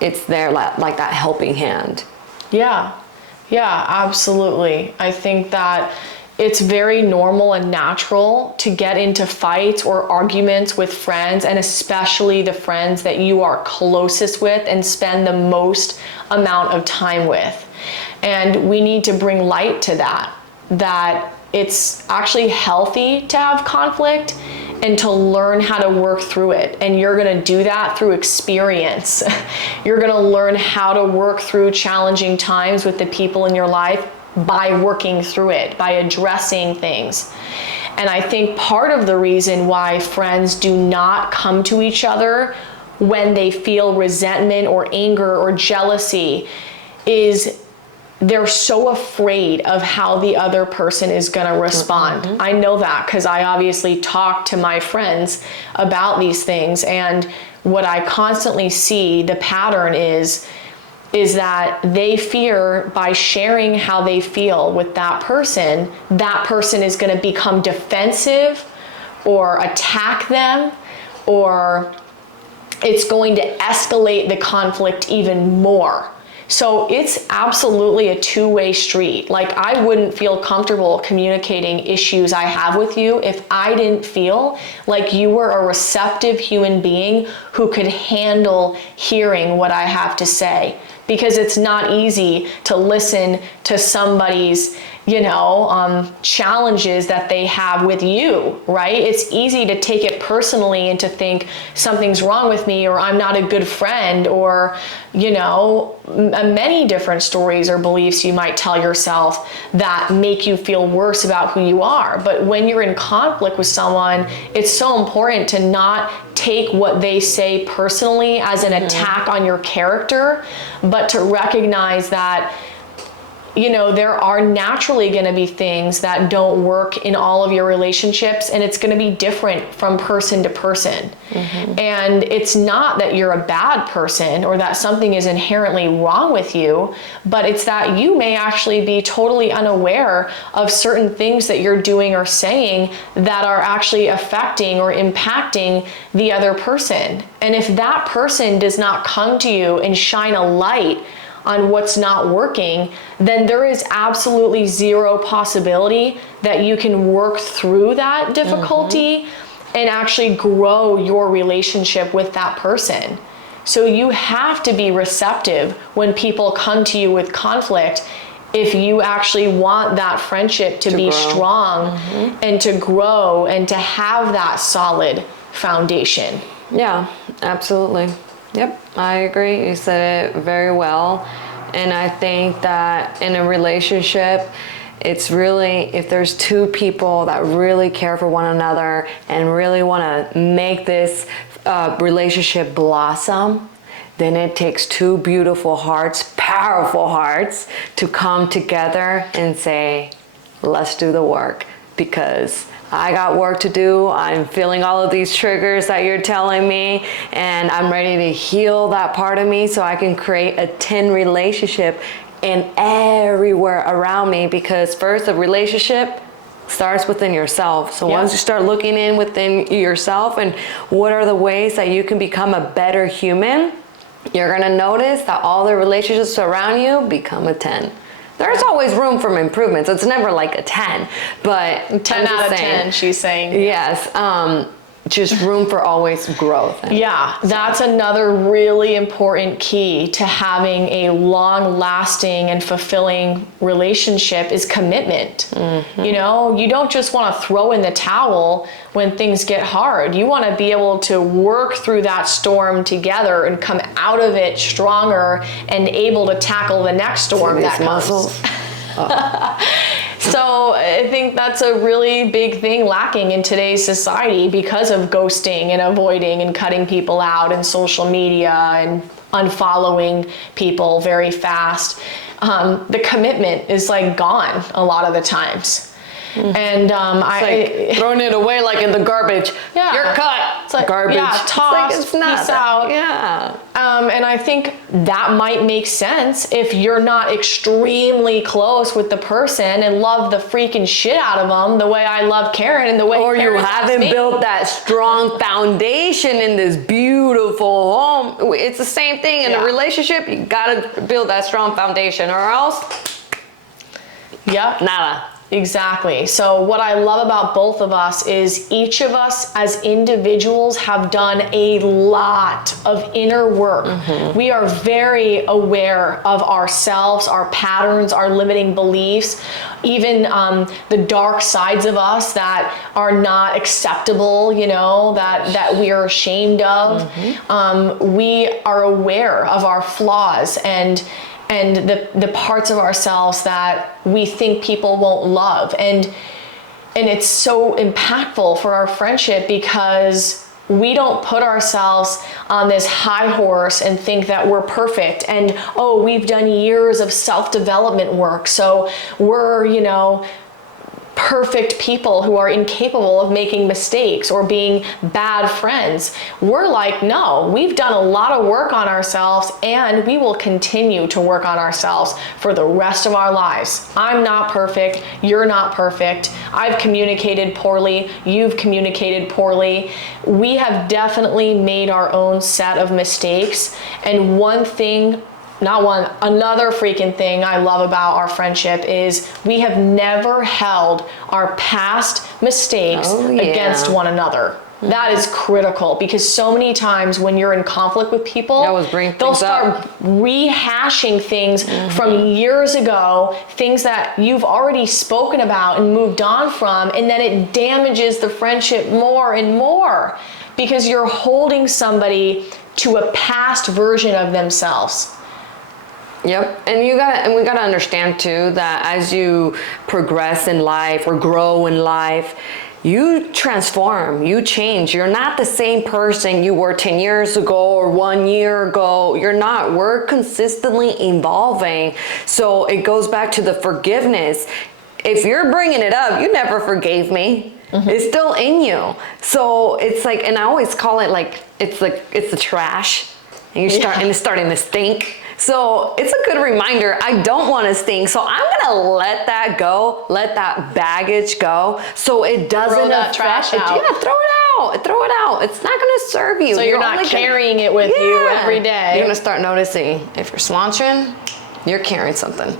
it's there like that helping hand? Yeah, absolutely. I think that it's very normal and natural to get into fights or arguments with friends, and especially the friends that you are closest with and spend the most amount of time with. And we need to bring light to that it's actually healthy to have conflict and to learn how to work through it. And you're gonna do that through experience. You're gonna learn how to work through challenging times with the people in your life by working through it, by addressing things. And I think part of the reason why friends do not come to each other when they feel resentment or anger or jealousy is they're so afraid of how the other person is going to respond. I know that because I obviously talk to my friends about these things, and what I constantly see, the pattern is that they fear by sharing how they feel with that person is going to become defensive or attack them, or it's going to escalate the conflict even more. So it's absolutely a two-way street. Like, I wouldn't feel comfortable communicating issues I have with you if I didn't feel like you were a receptive human being who could handle hearing what I have to say. Because it's not easy to listen to somebody's, challenges that they have with you, right? It's easy to take it personally and to think something's wrong with me, or I'm not a good friend, or, many different stories or beliefs you might tell yourself that make you feel worse about who you are. But when you're in conflict with someone, it's so important to not take what they say personally as an attack on your character, but to recognize that there are naturally going to be things that don't work in all of your relationships, and it's going to be different from person to person. And it's not that you're a bad person or that something is inherently wrong with you, but it's that you may actually be totally unaware of certain things that you're doing or saying that are actually affecting or impacting the other person. And if that person does not come to you and shine a light on what's not working, then there is absolutely zero possibility that you can work through that difficulty and actually grow your relationship with that person. So you have to be receptive when people come to you with conflict if you actually want that friendship to be grow. Strong and to grow and to have that solid foundation. Yeah, absolutely. Yep, I agree. You said it very well. And I think that in a relationship, it's really, if there's two people that really care for one another and really want to make this relationship blossom, then it takes two beautiful hearts, powerful hearts, to come together and say, let's do the work, because I got work to do. I'm feeling all of these triggers that you're telling me, and I'm ready to heal that part of me so I can create a 10 relationship in everywhere around me. Because first, a relationship starts within yourself. So once you start looking in within yourself and what are the ways that you can become a better human, you're gonna notice that all the relationships around you become a 10. There's always room for improvement, so it's never like a 10, but 10 out of 10, she's saying. Yes, just room for always growth. Yeah, that's another really important key to having a long-lasting and fulfilling relationship is commitment. You don't just want to throw in the towel when things get hard. You want to be able to work through that storm together and come out of it stronger and able to tackle the next storm that comes. So I think that's a really big thing lacking in today's society because of ghosting and avoiding and cutting people out and social media and unfollowing people very fast. The commitment is like gone a lot of the times. And like throwing it away like in the garbage. Yeah. You're cut. It's like, garbage. Yeah, toss, it's not peace out. Yeah. And I think that might make sense if you're not extremely close with the person and love the freaking shit out of them the way I love Karen and the way or Karen you haven't built that strong foundation in this beautiful home. It's the same thing in a relationship. You gotta build that strong foundation, or else nada. Exactly. So what I love about both of us is each of us as individuals have done a lot of inner work. We are very aware of ourselves, our patterns, our limiting beliefs, even the dark sides of us that are not acceptable, that we are ashamed of. We are aware of our flaws and the parts of ourselves that we think people won't love. And it's so impactful for our friendship because we don't put ourselves on this high horse and think that we're perfect and, we've done years of self-development work, so we're, perfect people who are incapable of making mistakes or being bad friends. We're like, no, we've done a lot of work on ourselves and we will continue to work on ourselves for the rest of our lives. I'm not perfect. You're not perfect. I've communicated poorly. You've communicated poorly. We have definitely made our own set of mistakes. And another freaking thing I love about our friendship is we have never held our past mistakes against one another. That is critical because so many times when you're in conflict with people, they'll start rehashing things from years ago, things that you've already spoken about and moved on from, and then it damages the friendship more and more because you're holding somebody to a past version of themselves. Yep, and we gotta understand too that as you progress in life or grow in life, you transform, you change. You're not the same person you were 10 years ago or 1 year ago. You're not. We're consistently evolving. So it goes back to the forgiveness. If you're bringing it up, you never forgave me. It's still in you. So it's like, and I always call it like it's the trash, and and it's starting to stink. So it's a good reminder. I don't want to stink. So I'm gonna let that go, let that baggage go, so it doesn't throw that trash out. Yeah, throw it out. Throw it out. It's not gonna serve you. So you're not carrying it with you every day. You're gonna start noticing if you're cilantro, you're carrying something.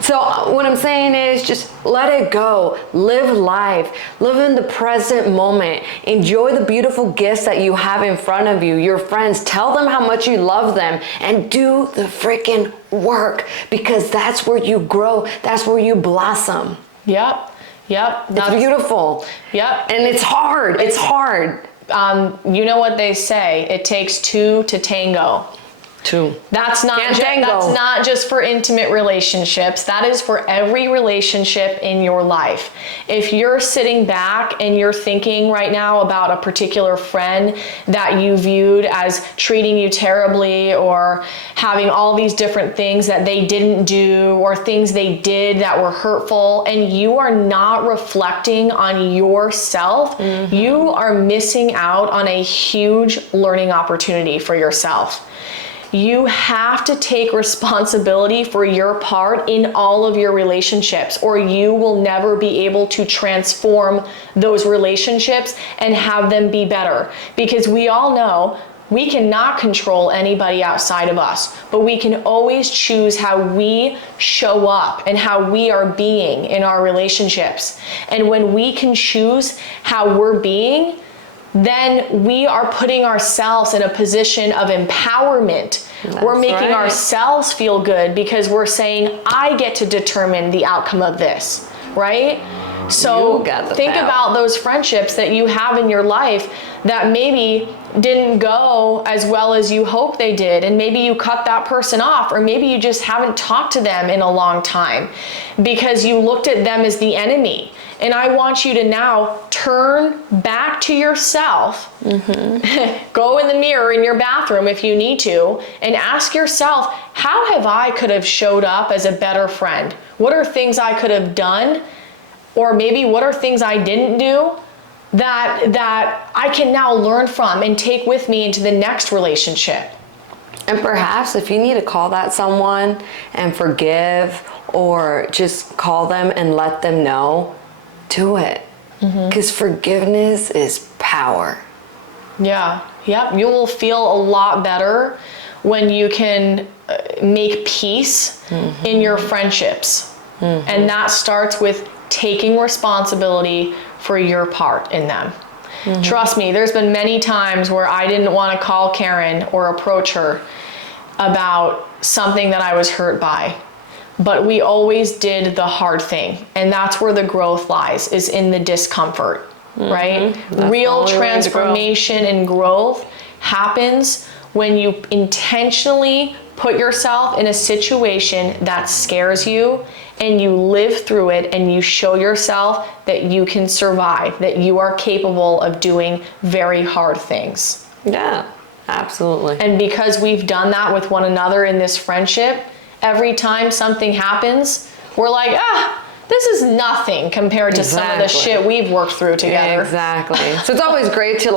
So what I'm saying is just let it go. Live life. Live in the present moment. Enjoy the beautiful gifts that you have in front of you. Your friends, tell them how much you love them, and do the freaking work, because that's where you grow. That's where you blossom. Yep. It's beautiful. Yep. And it's hard. It's hard. You know what they say? It takes two to tango. That's not just for intimate relationships. That is for every relationship in your life. If you're sitting back and you're thinking right now about a particular friend that you viewed as treating you terribly, or having all these different things that they didn't do, or things they did that were hurtful, and you are not reflecting on yourself, you are missing out on a huge learning opportunity for yourself. You have to take responsibility for your part in all of your relationships, or you will never be able to transform those relationships and have them be better. Because we all know we cannot control anybody outside of us, but we can always choose how we show up and how we are being in our relationships. And when we can choose how we're being, then we are putting ourselves in a position of empowerment. We're making ourselves feel good, because we're saying, I get to determine the outcome of this, right? So think about those friendships that you have in your life that maybe didn't go as well as you hope they did, and maybe you cut that person off, or maybe you just haven't talked to them in a long time because you looked at them as the enemy. And I want you to now turn back to yourself, go in the mirror in your bathroom if you need to, and ask yourself, how have I could have showed up as a better friend? What are things I could have done? Or maybe what are things I didn't do that I can now learn from and take with me into the next relationship? And perhaps if you need to call that someone and forgive, or just call them and let them know, do it. Because forgiveness is power. Yeah. You will feel a lot better when you can make peace in your friendships. And that starts with taking responsibility for your part in them. Trust me, there's been many times where I didn't want to call Karen or approach her about something that I was hurt by. But we always did the hard thing. And that's where the growth lies, is in the discomfort, right? Real transformation and growth happens when you intentionally put yourself in a situation that scares you, and you live through it, and you show yourself that you can survive, that you are capable of doing very hard things. Yeah, absolutely. And because we've done that with one another in this friendship, every time something happens, we're like, this is nothing compared to some of the shit we've worked through together. Exactly. So it's always great to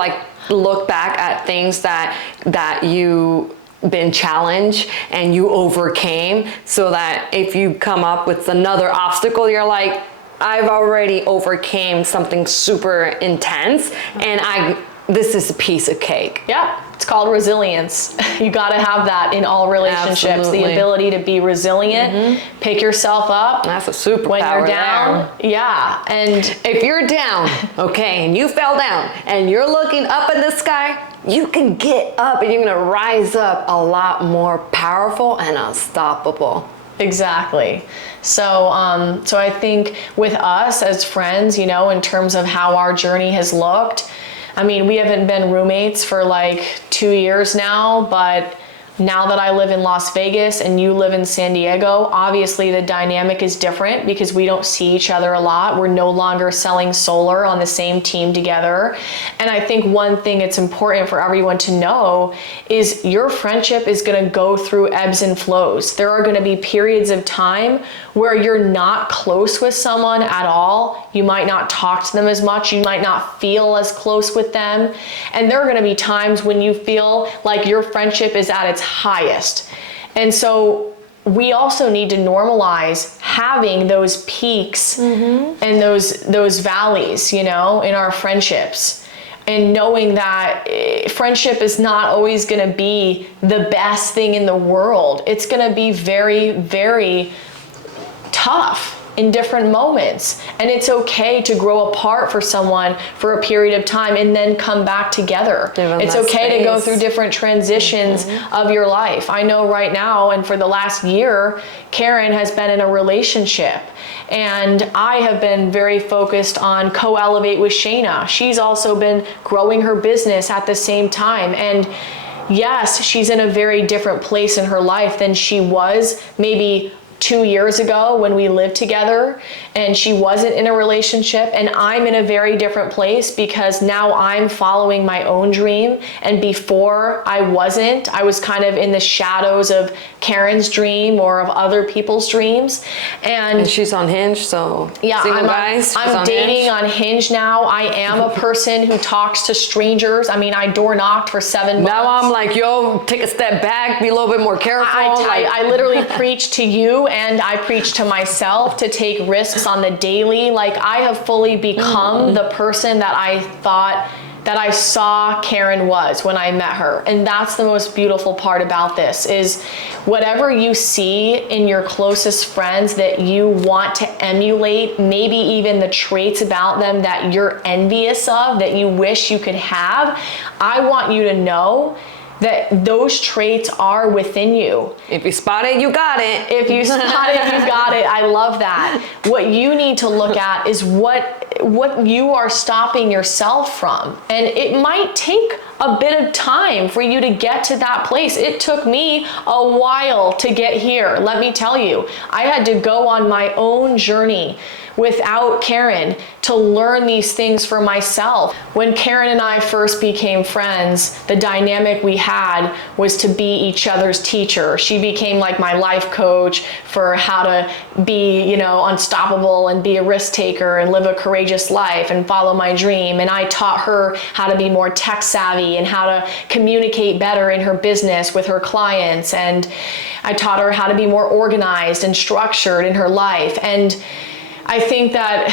look back at things that you been challenged and you overcame, so that if you come up with another obstacle, you're like, I've already overcame something super intense, and this is a piece of cake. Yeah, it's called resilience. You got to have that in all relationships. Absolutely. The ability to be resilient, pick yourself up. That's a superpower when you're down. There. Yeah, and if you're down, okay, and you fell down, and you're looking up in the sky, you can get up, and you're gonna rise up a lot more powerful and unstoppable. Exactly. So I think with us as friends, in terms of how our journey has looked, I mean, we haven't been roommates for like 2 years now, but Now that I live in Las Vegas and you live in San Diego, obviously the dynamic is different because we don't see each other a lot. We're no longer selling solar on the same team together. And I think one thing it's important for everyone to know is your friendship is going to go through ebbs and flows. There are going to be periods of time where you're not close with someone at all. You might not talk to them as much. You might not feel as close with them. And there are going to be times when you feel like your friendship is at its highest. And so we also need to normalize having those peaks and those valleys, you know, in our friendships. And knowing that friendship is not always going to be the best thing in the world. It's going to be very, very tough in different moments, and it's okay to grow apart for someone for a period of time and then come back together. It's okay to go through different transitions of your life. I know right now, and for the last year, Karen has been in a relationship, and I have been very focused on co-elevate with Shana. She's also been growing her business at the same time, and yes, she's in a very different place in her life than she was maybe 2 years ago when we lived together, and she wasn't in a relationship, and I'm in a very different place because now I'm following my own dream, and before I wasn't. I was kind of in the shadows of Karen's dream or of other people's dreams. And she's on Hinge, so yeah, I'm dating on Hinge now. I am a person who talks to strangers. I mean, I door knocked for 7 months. Now I'm like, yo, take a step back, be a little bit more careful. I literally preach to you, and I preach to myself to take risks on the daily. Like, I have fully become the person that I thought that I saw Karen was when I met her. And that's the most beautiful part about this, is whatever you see in your closest friends that you want to emulate, maybe even the traits about them that you're envious of, that you wish you could have, I want you to know that those traits are within you. If you spot it, you got it. If you spot it, you got it. I love that. What you need to look at is what you are stopping yourself from. And it might take a bit of time for you to get to that place. It took me a while to get here. Let me tell you, I had to go on my own journey without Karen to learn these things for myself. When Karen and I first became friends, the dynamic we had was to be each other's teacher. She became like my life coach for how to be, you know, unstoppable and be a risk taker and live a courageous life and follow my dream. And I taught her how to be more tech savvy and how to communicate better in her business with her clients. And I taught her how to be more organized and structured in her life. And I think that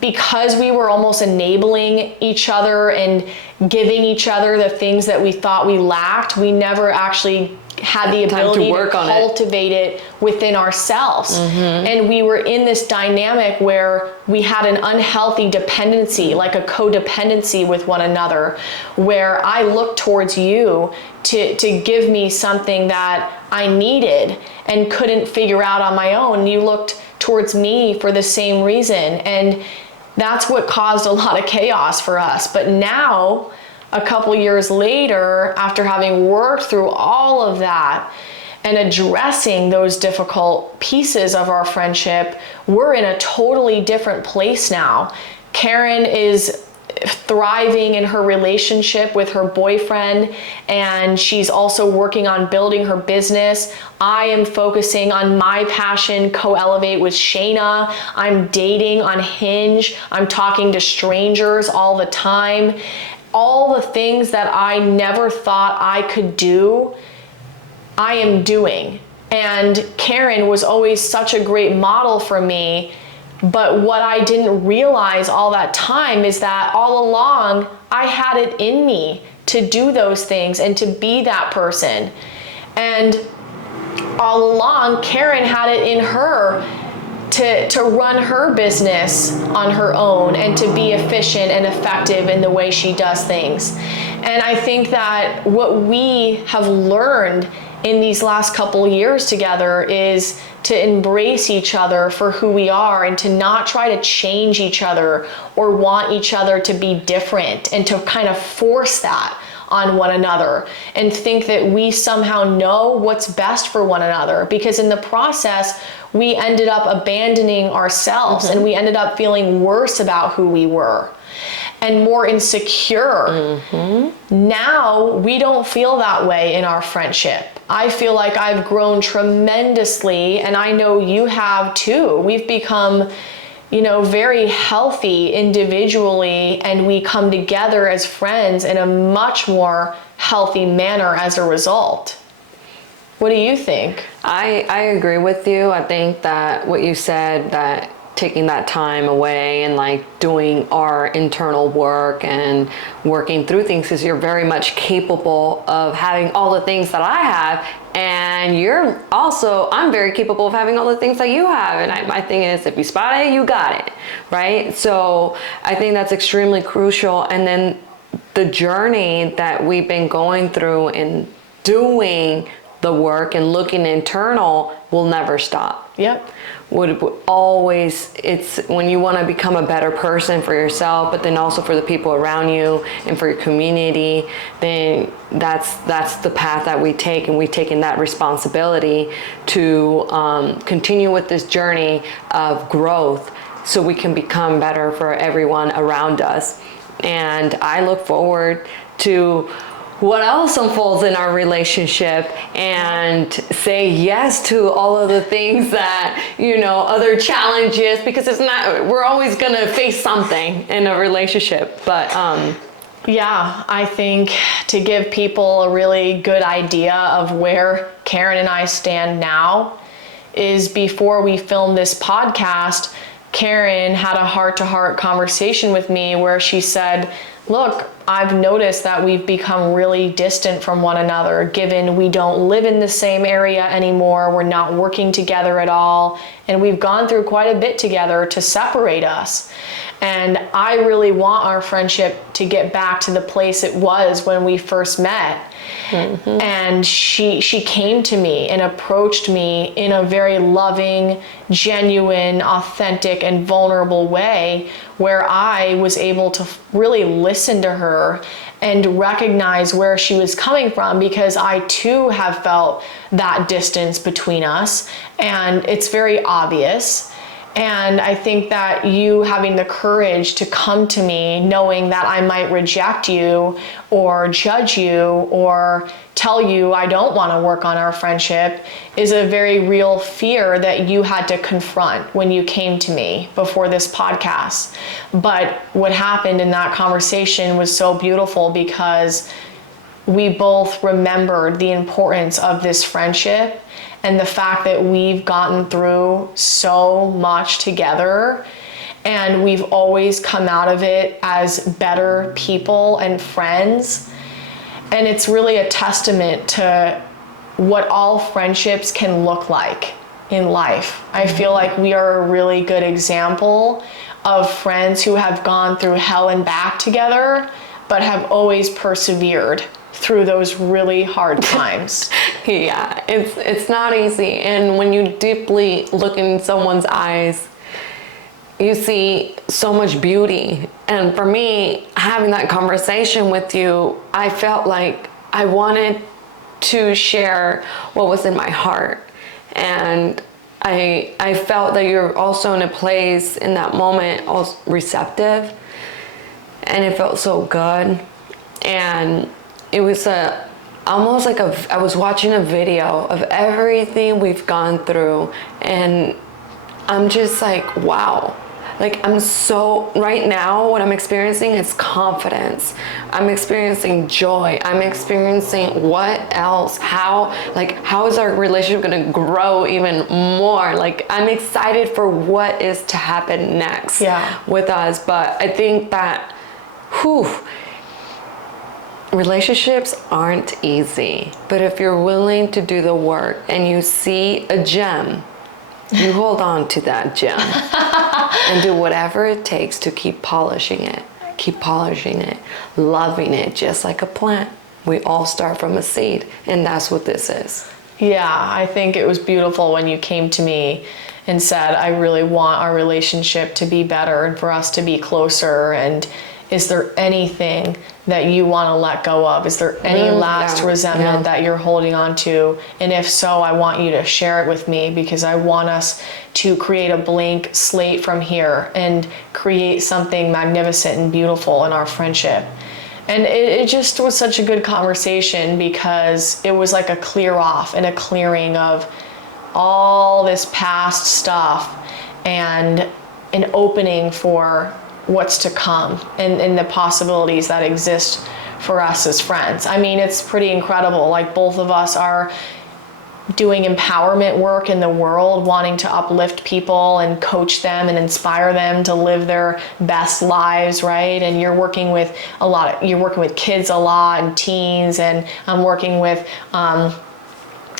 because we were almost enabling each other and giving each other the things that we thought we lacked, we never actually had the ability to cultivate it within ourselves. And we were in this dynamic where we had an unhealthy dependency, like a codependency with one another, where I looked towards you to give me something that I needed and couldn't figure out on my own. You looked towards me for the same reason. And that's what caused a lot of chaos for us. But now, a couple years later, after having worked through all of that and addressing those difficult pieces of our friendship, we're in a totally different place now. Karen is thriving in her relationship with her boyfriend, and she's also working on building her business. I am focusing on my passion, co-elevate with Shana. I'm dating on Hinge. I'm talking to strangers all the time. All the things that I never thought I could do, I am doing. And Karen was always such a great model for me. But what I didn't realize all that time is that all along, I had it in me to do those things and to be that person. And all along, Karen had it in her to run her business on her own and to be efficient and effective in the way she does things. And I think that what we have learned in these last couple years together is to embrace each other for who we are and to not try to change each other or want each other to be different and to kind of force that on one another and think that we somehow know what's best for one another, because in the process, we ended up abandoning ourselves and we ended up feeling worse about who we were and more insecure. Now we don't feel that way in our friendship. I feel like I've grown tremendously, and I know you have too. We've become, very healthy individually, and we come together as friends in a much more healthy manner as a result. What do you think? I agree with you. I think that what you said, that taking that time away and like doing our internal work and working through things, because you're very much capable of having all the things that I have, and I'm very capable of having all the things that you have. And my thing is, if you spot it, you got it, right? So I think that's extremely crucial. And then the journey that we've been going through in doing the work and looking internal will never stop. Yep. Would always, it's when you want to become a better person for yourself, but then also for the people around you and for your community, then that's the path that we take, and we've taken that responsibility to continue with this journey of growth so we can become better for everyone around us. And I look forward to what else unfolds in our relationship, and say yes to all of the things that, other challenges, because we're always gonna face something in a relationship. But yeah, I think to give people a really good idea of where Karen and I stand now is, before we filmed this podcast, Karen had a heart-to-heart conversation with me where she said, look, I've noticed that we've become really distant from one another, given we don't live in the same area anymore, we're not working together at all, and we've gone through quite a bit together to separate us. And I really want our friendship to get back to the place it was when we first met. And she came to me and approached me in a very loving, genuine, authentic, and vulnerable way, where I was able to really listen to her and recognize where she was coming from, because I too have felt that distance between us, and it's very obvious. And I think that you having the courage to come to me knowing that I might reject you or judge you or tell you I don't want to work on our friendship is a very real fear that you had to confront when you came to me before this podcast. But what happened in that conversation was so beautiful, because we both remembered the importance of this friendship and the fact that we've gotten through so much together, and we've always come out of it as better people and friends. And it's really a testament to what all friendships can look like in life. I feel like we are a really good example of friends who have gone through hell and back together, but have always persevered through those really hard times. Yeah, it's not easy. And when you deeply look in someone's eyes, you see so much beauty. And for me, having that conversation with you, I felt like I wanted to share what was in my heart. And I felt that you're also in a place in that moment, also receptive. And it felt so good. And it was almost like I was watching a video of everything we've gone through, and I'm just like, wow. Like, right now, what I'm experiencing is confidence. I'm experiencing joy. I'm experiencing what else? How is our relationship gonna grow even more? Like, I'm excited for what is to happen next with us. But I think that, relationships aren't easy, but if you're willing to do the work and you see a gem, you hold on to that gem and do whatever it takes to keep polishing it, loving it, just like a plant. We all start from a seed, and that's what this is. Yeah, I think it was beautiful when you came to me and said, I really want our relationship to be better and for us to be closer. And is there anything that you want to let go of? Is there any last resentment that you're holding on to? And if so, I want you to share it with me, because I want us to create a blank slate from here and create something magnificent and beautiful in our friendship. And it just was such a good conversation, because it was like a clear off and a clearing of all this past stuff and an opening for what's to come and the possibilities that exist for us as friends. I mean, it's pretty incredible. Like, both of us are doing empowerment work in the world, wanting to uplift people and coach them and inspire them to live their best lives, right? And you're working with kids a lot and teens, and I'm working with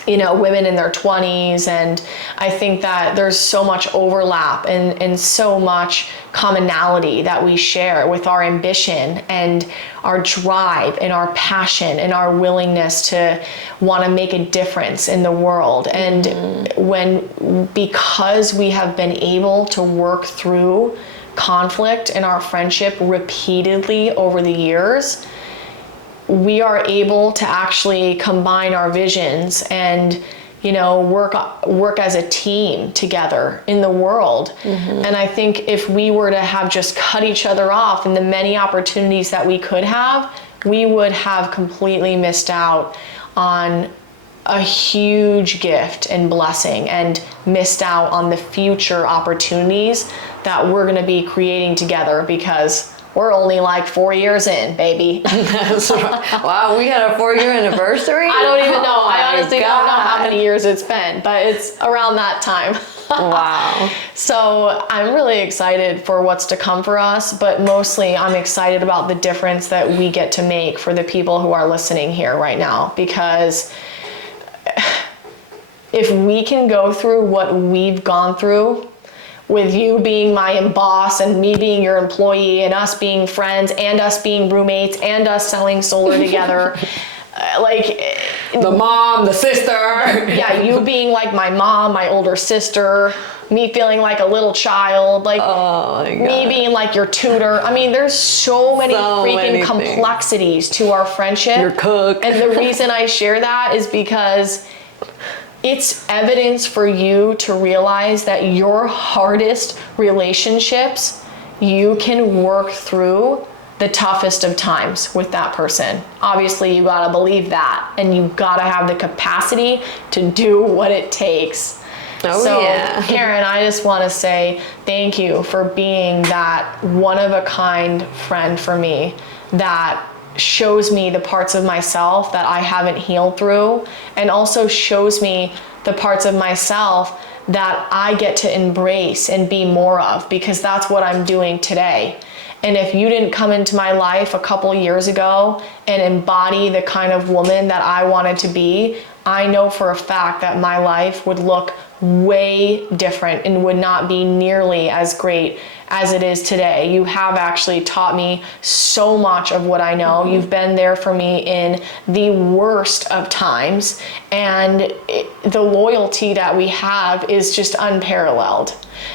women in their 20s. And I think that there's so much overlap and so much commonality that we share with our ambition and our drive and our passion and our willingness to want to make a difference in the world. And because we have been able to work through conflict in our friendship repeatedly over the years, we are able to actually combine our visions and work as a team together in the world. And I think if we were to have just cut each other off and the many opportunities that we could have, we would have completely missed out on a huge gift and blessing, and missed out on the future opportunities that we're going to be creating together, because we're only like 4 years in, baby. Wow, we had a 4-year anniversary? I don't even know. I honestly don't know how many years it's been, but it's around that time. Wow. So I'm really excited for what's to come for us, but mostly I'm excited about the difference that we get to make for the people who are listening here right now. Because if we can go through what we've gone through, with you being my boss and me being your employee and us being friends and us being roommates and us selling solar together, the mom, the sister. Yeah, you being like my mom, my older sister, me feeling like a little child, me being like your tutor. I mean, there's so many complexities to our friendship. Your cook. And the reason I share that is because it's evidence for you to realize that your hardest relationships, you can work through the toughest of times with that person. Obviously, you gotta believe that, and you gotta have the capacity to do what it takes. Karen, I just wanna say thank you for being that one-of-a-kind friend for me that shows me the parts of myself that I haven't healed through, and also shows me the parts of myself that I get to embrace and be more of, because that's what I'm doing today. And if you didn't come into my life a couple years ago and embody the kind of woman that I wanted to be, I know for a fact that my life would look way different and would not be nearly as great as it is today. You have actually taught me so much of what I know. You've been there for me in the worst of times, and the loyalty that we have is just unparalleled.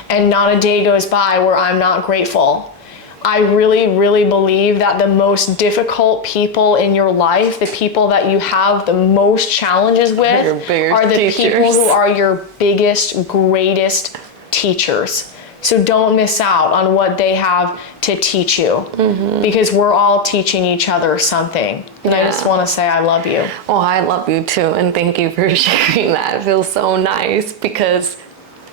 And not a day goes by where I'm not grateful. I really, really believe that the most difficult people in your life, the people that you have the most challenges with, are the people who are your biggest, greatest teachers. So don't miss out on what they have to teach you, because we're all teaching each other something. And I just want to say I love you. Oh, I love you too, and thank you for sharing that. It feels so nice, because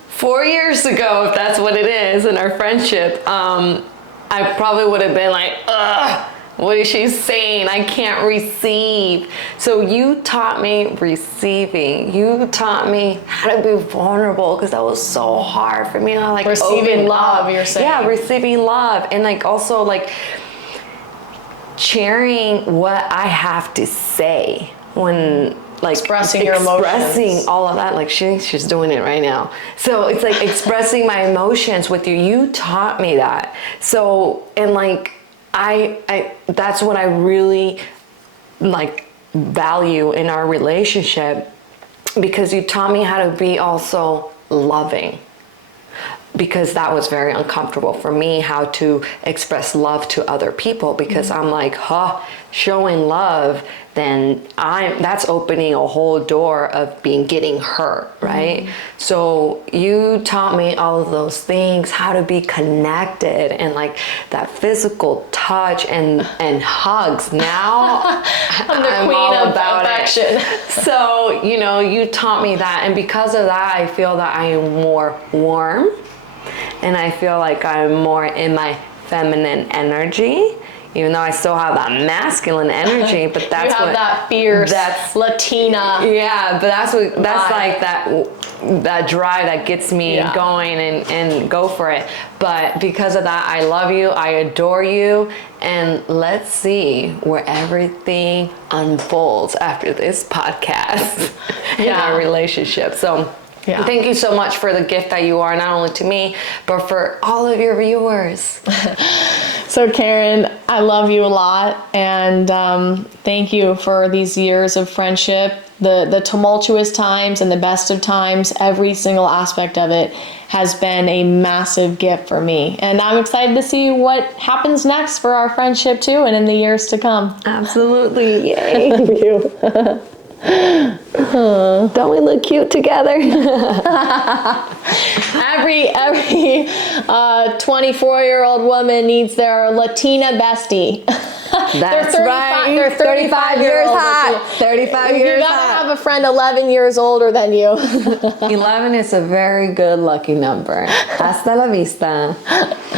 4 years ago, if that's what it is in our friendship, I probably would have been like, ugh, what is she saying? I can't receive. So you taught me receiving. You taught me how to be vulnerable, because that was so hard for me to receiving love, you're saying. Yeah, receiving love. And also sharing what I have to say when expressing your emotions. Expressing all of that, she's doing it right now. So it's like expressing my emotions with you. You taught me that. So, and I that's what I really value in our relationship, because you taught me how to be also loving. because that was very uncomfortable for me, how to express love to other people, because I'm like, showing love, then that's opening a whole door of getting hurt, right? So you taught me all of those things, how to be connected, and like that physical touch and hugs. Now I'm the queen of affection. So, you taught me that, and because of that, I feel that I am more warm, and I feel like I'm more in my feminine energy, even though I still have that masculine energy. But that's you have that fierce, Latina. Yeah, but that's like that drive that gets me going and go for it. But because of that, I love you, I adore you, and let's see where everything unfolds after this podcast in our relationship. So thank you so much for the gift that you are, not only to me, but for all of your viewers. So Karen, I love you a lot, and thank you for these years of friendship, the tumultuous times and the best of times. Every single aspect of it has been a massive gift for me, and I'm excited to see what happens next for our friendship too, and in the years to come. Absolutely. Yay. Thank you. Don't we look cute together? Every 24-year-old woman needs their Latina bestie. That's right. They're 35 years hot. 35 years You gotta have a friend 11 years older than you. 11 is a very good lucky number. Hasta la vista.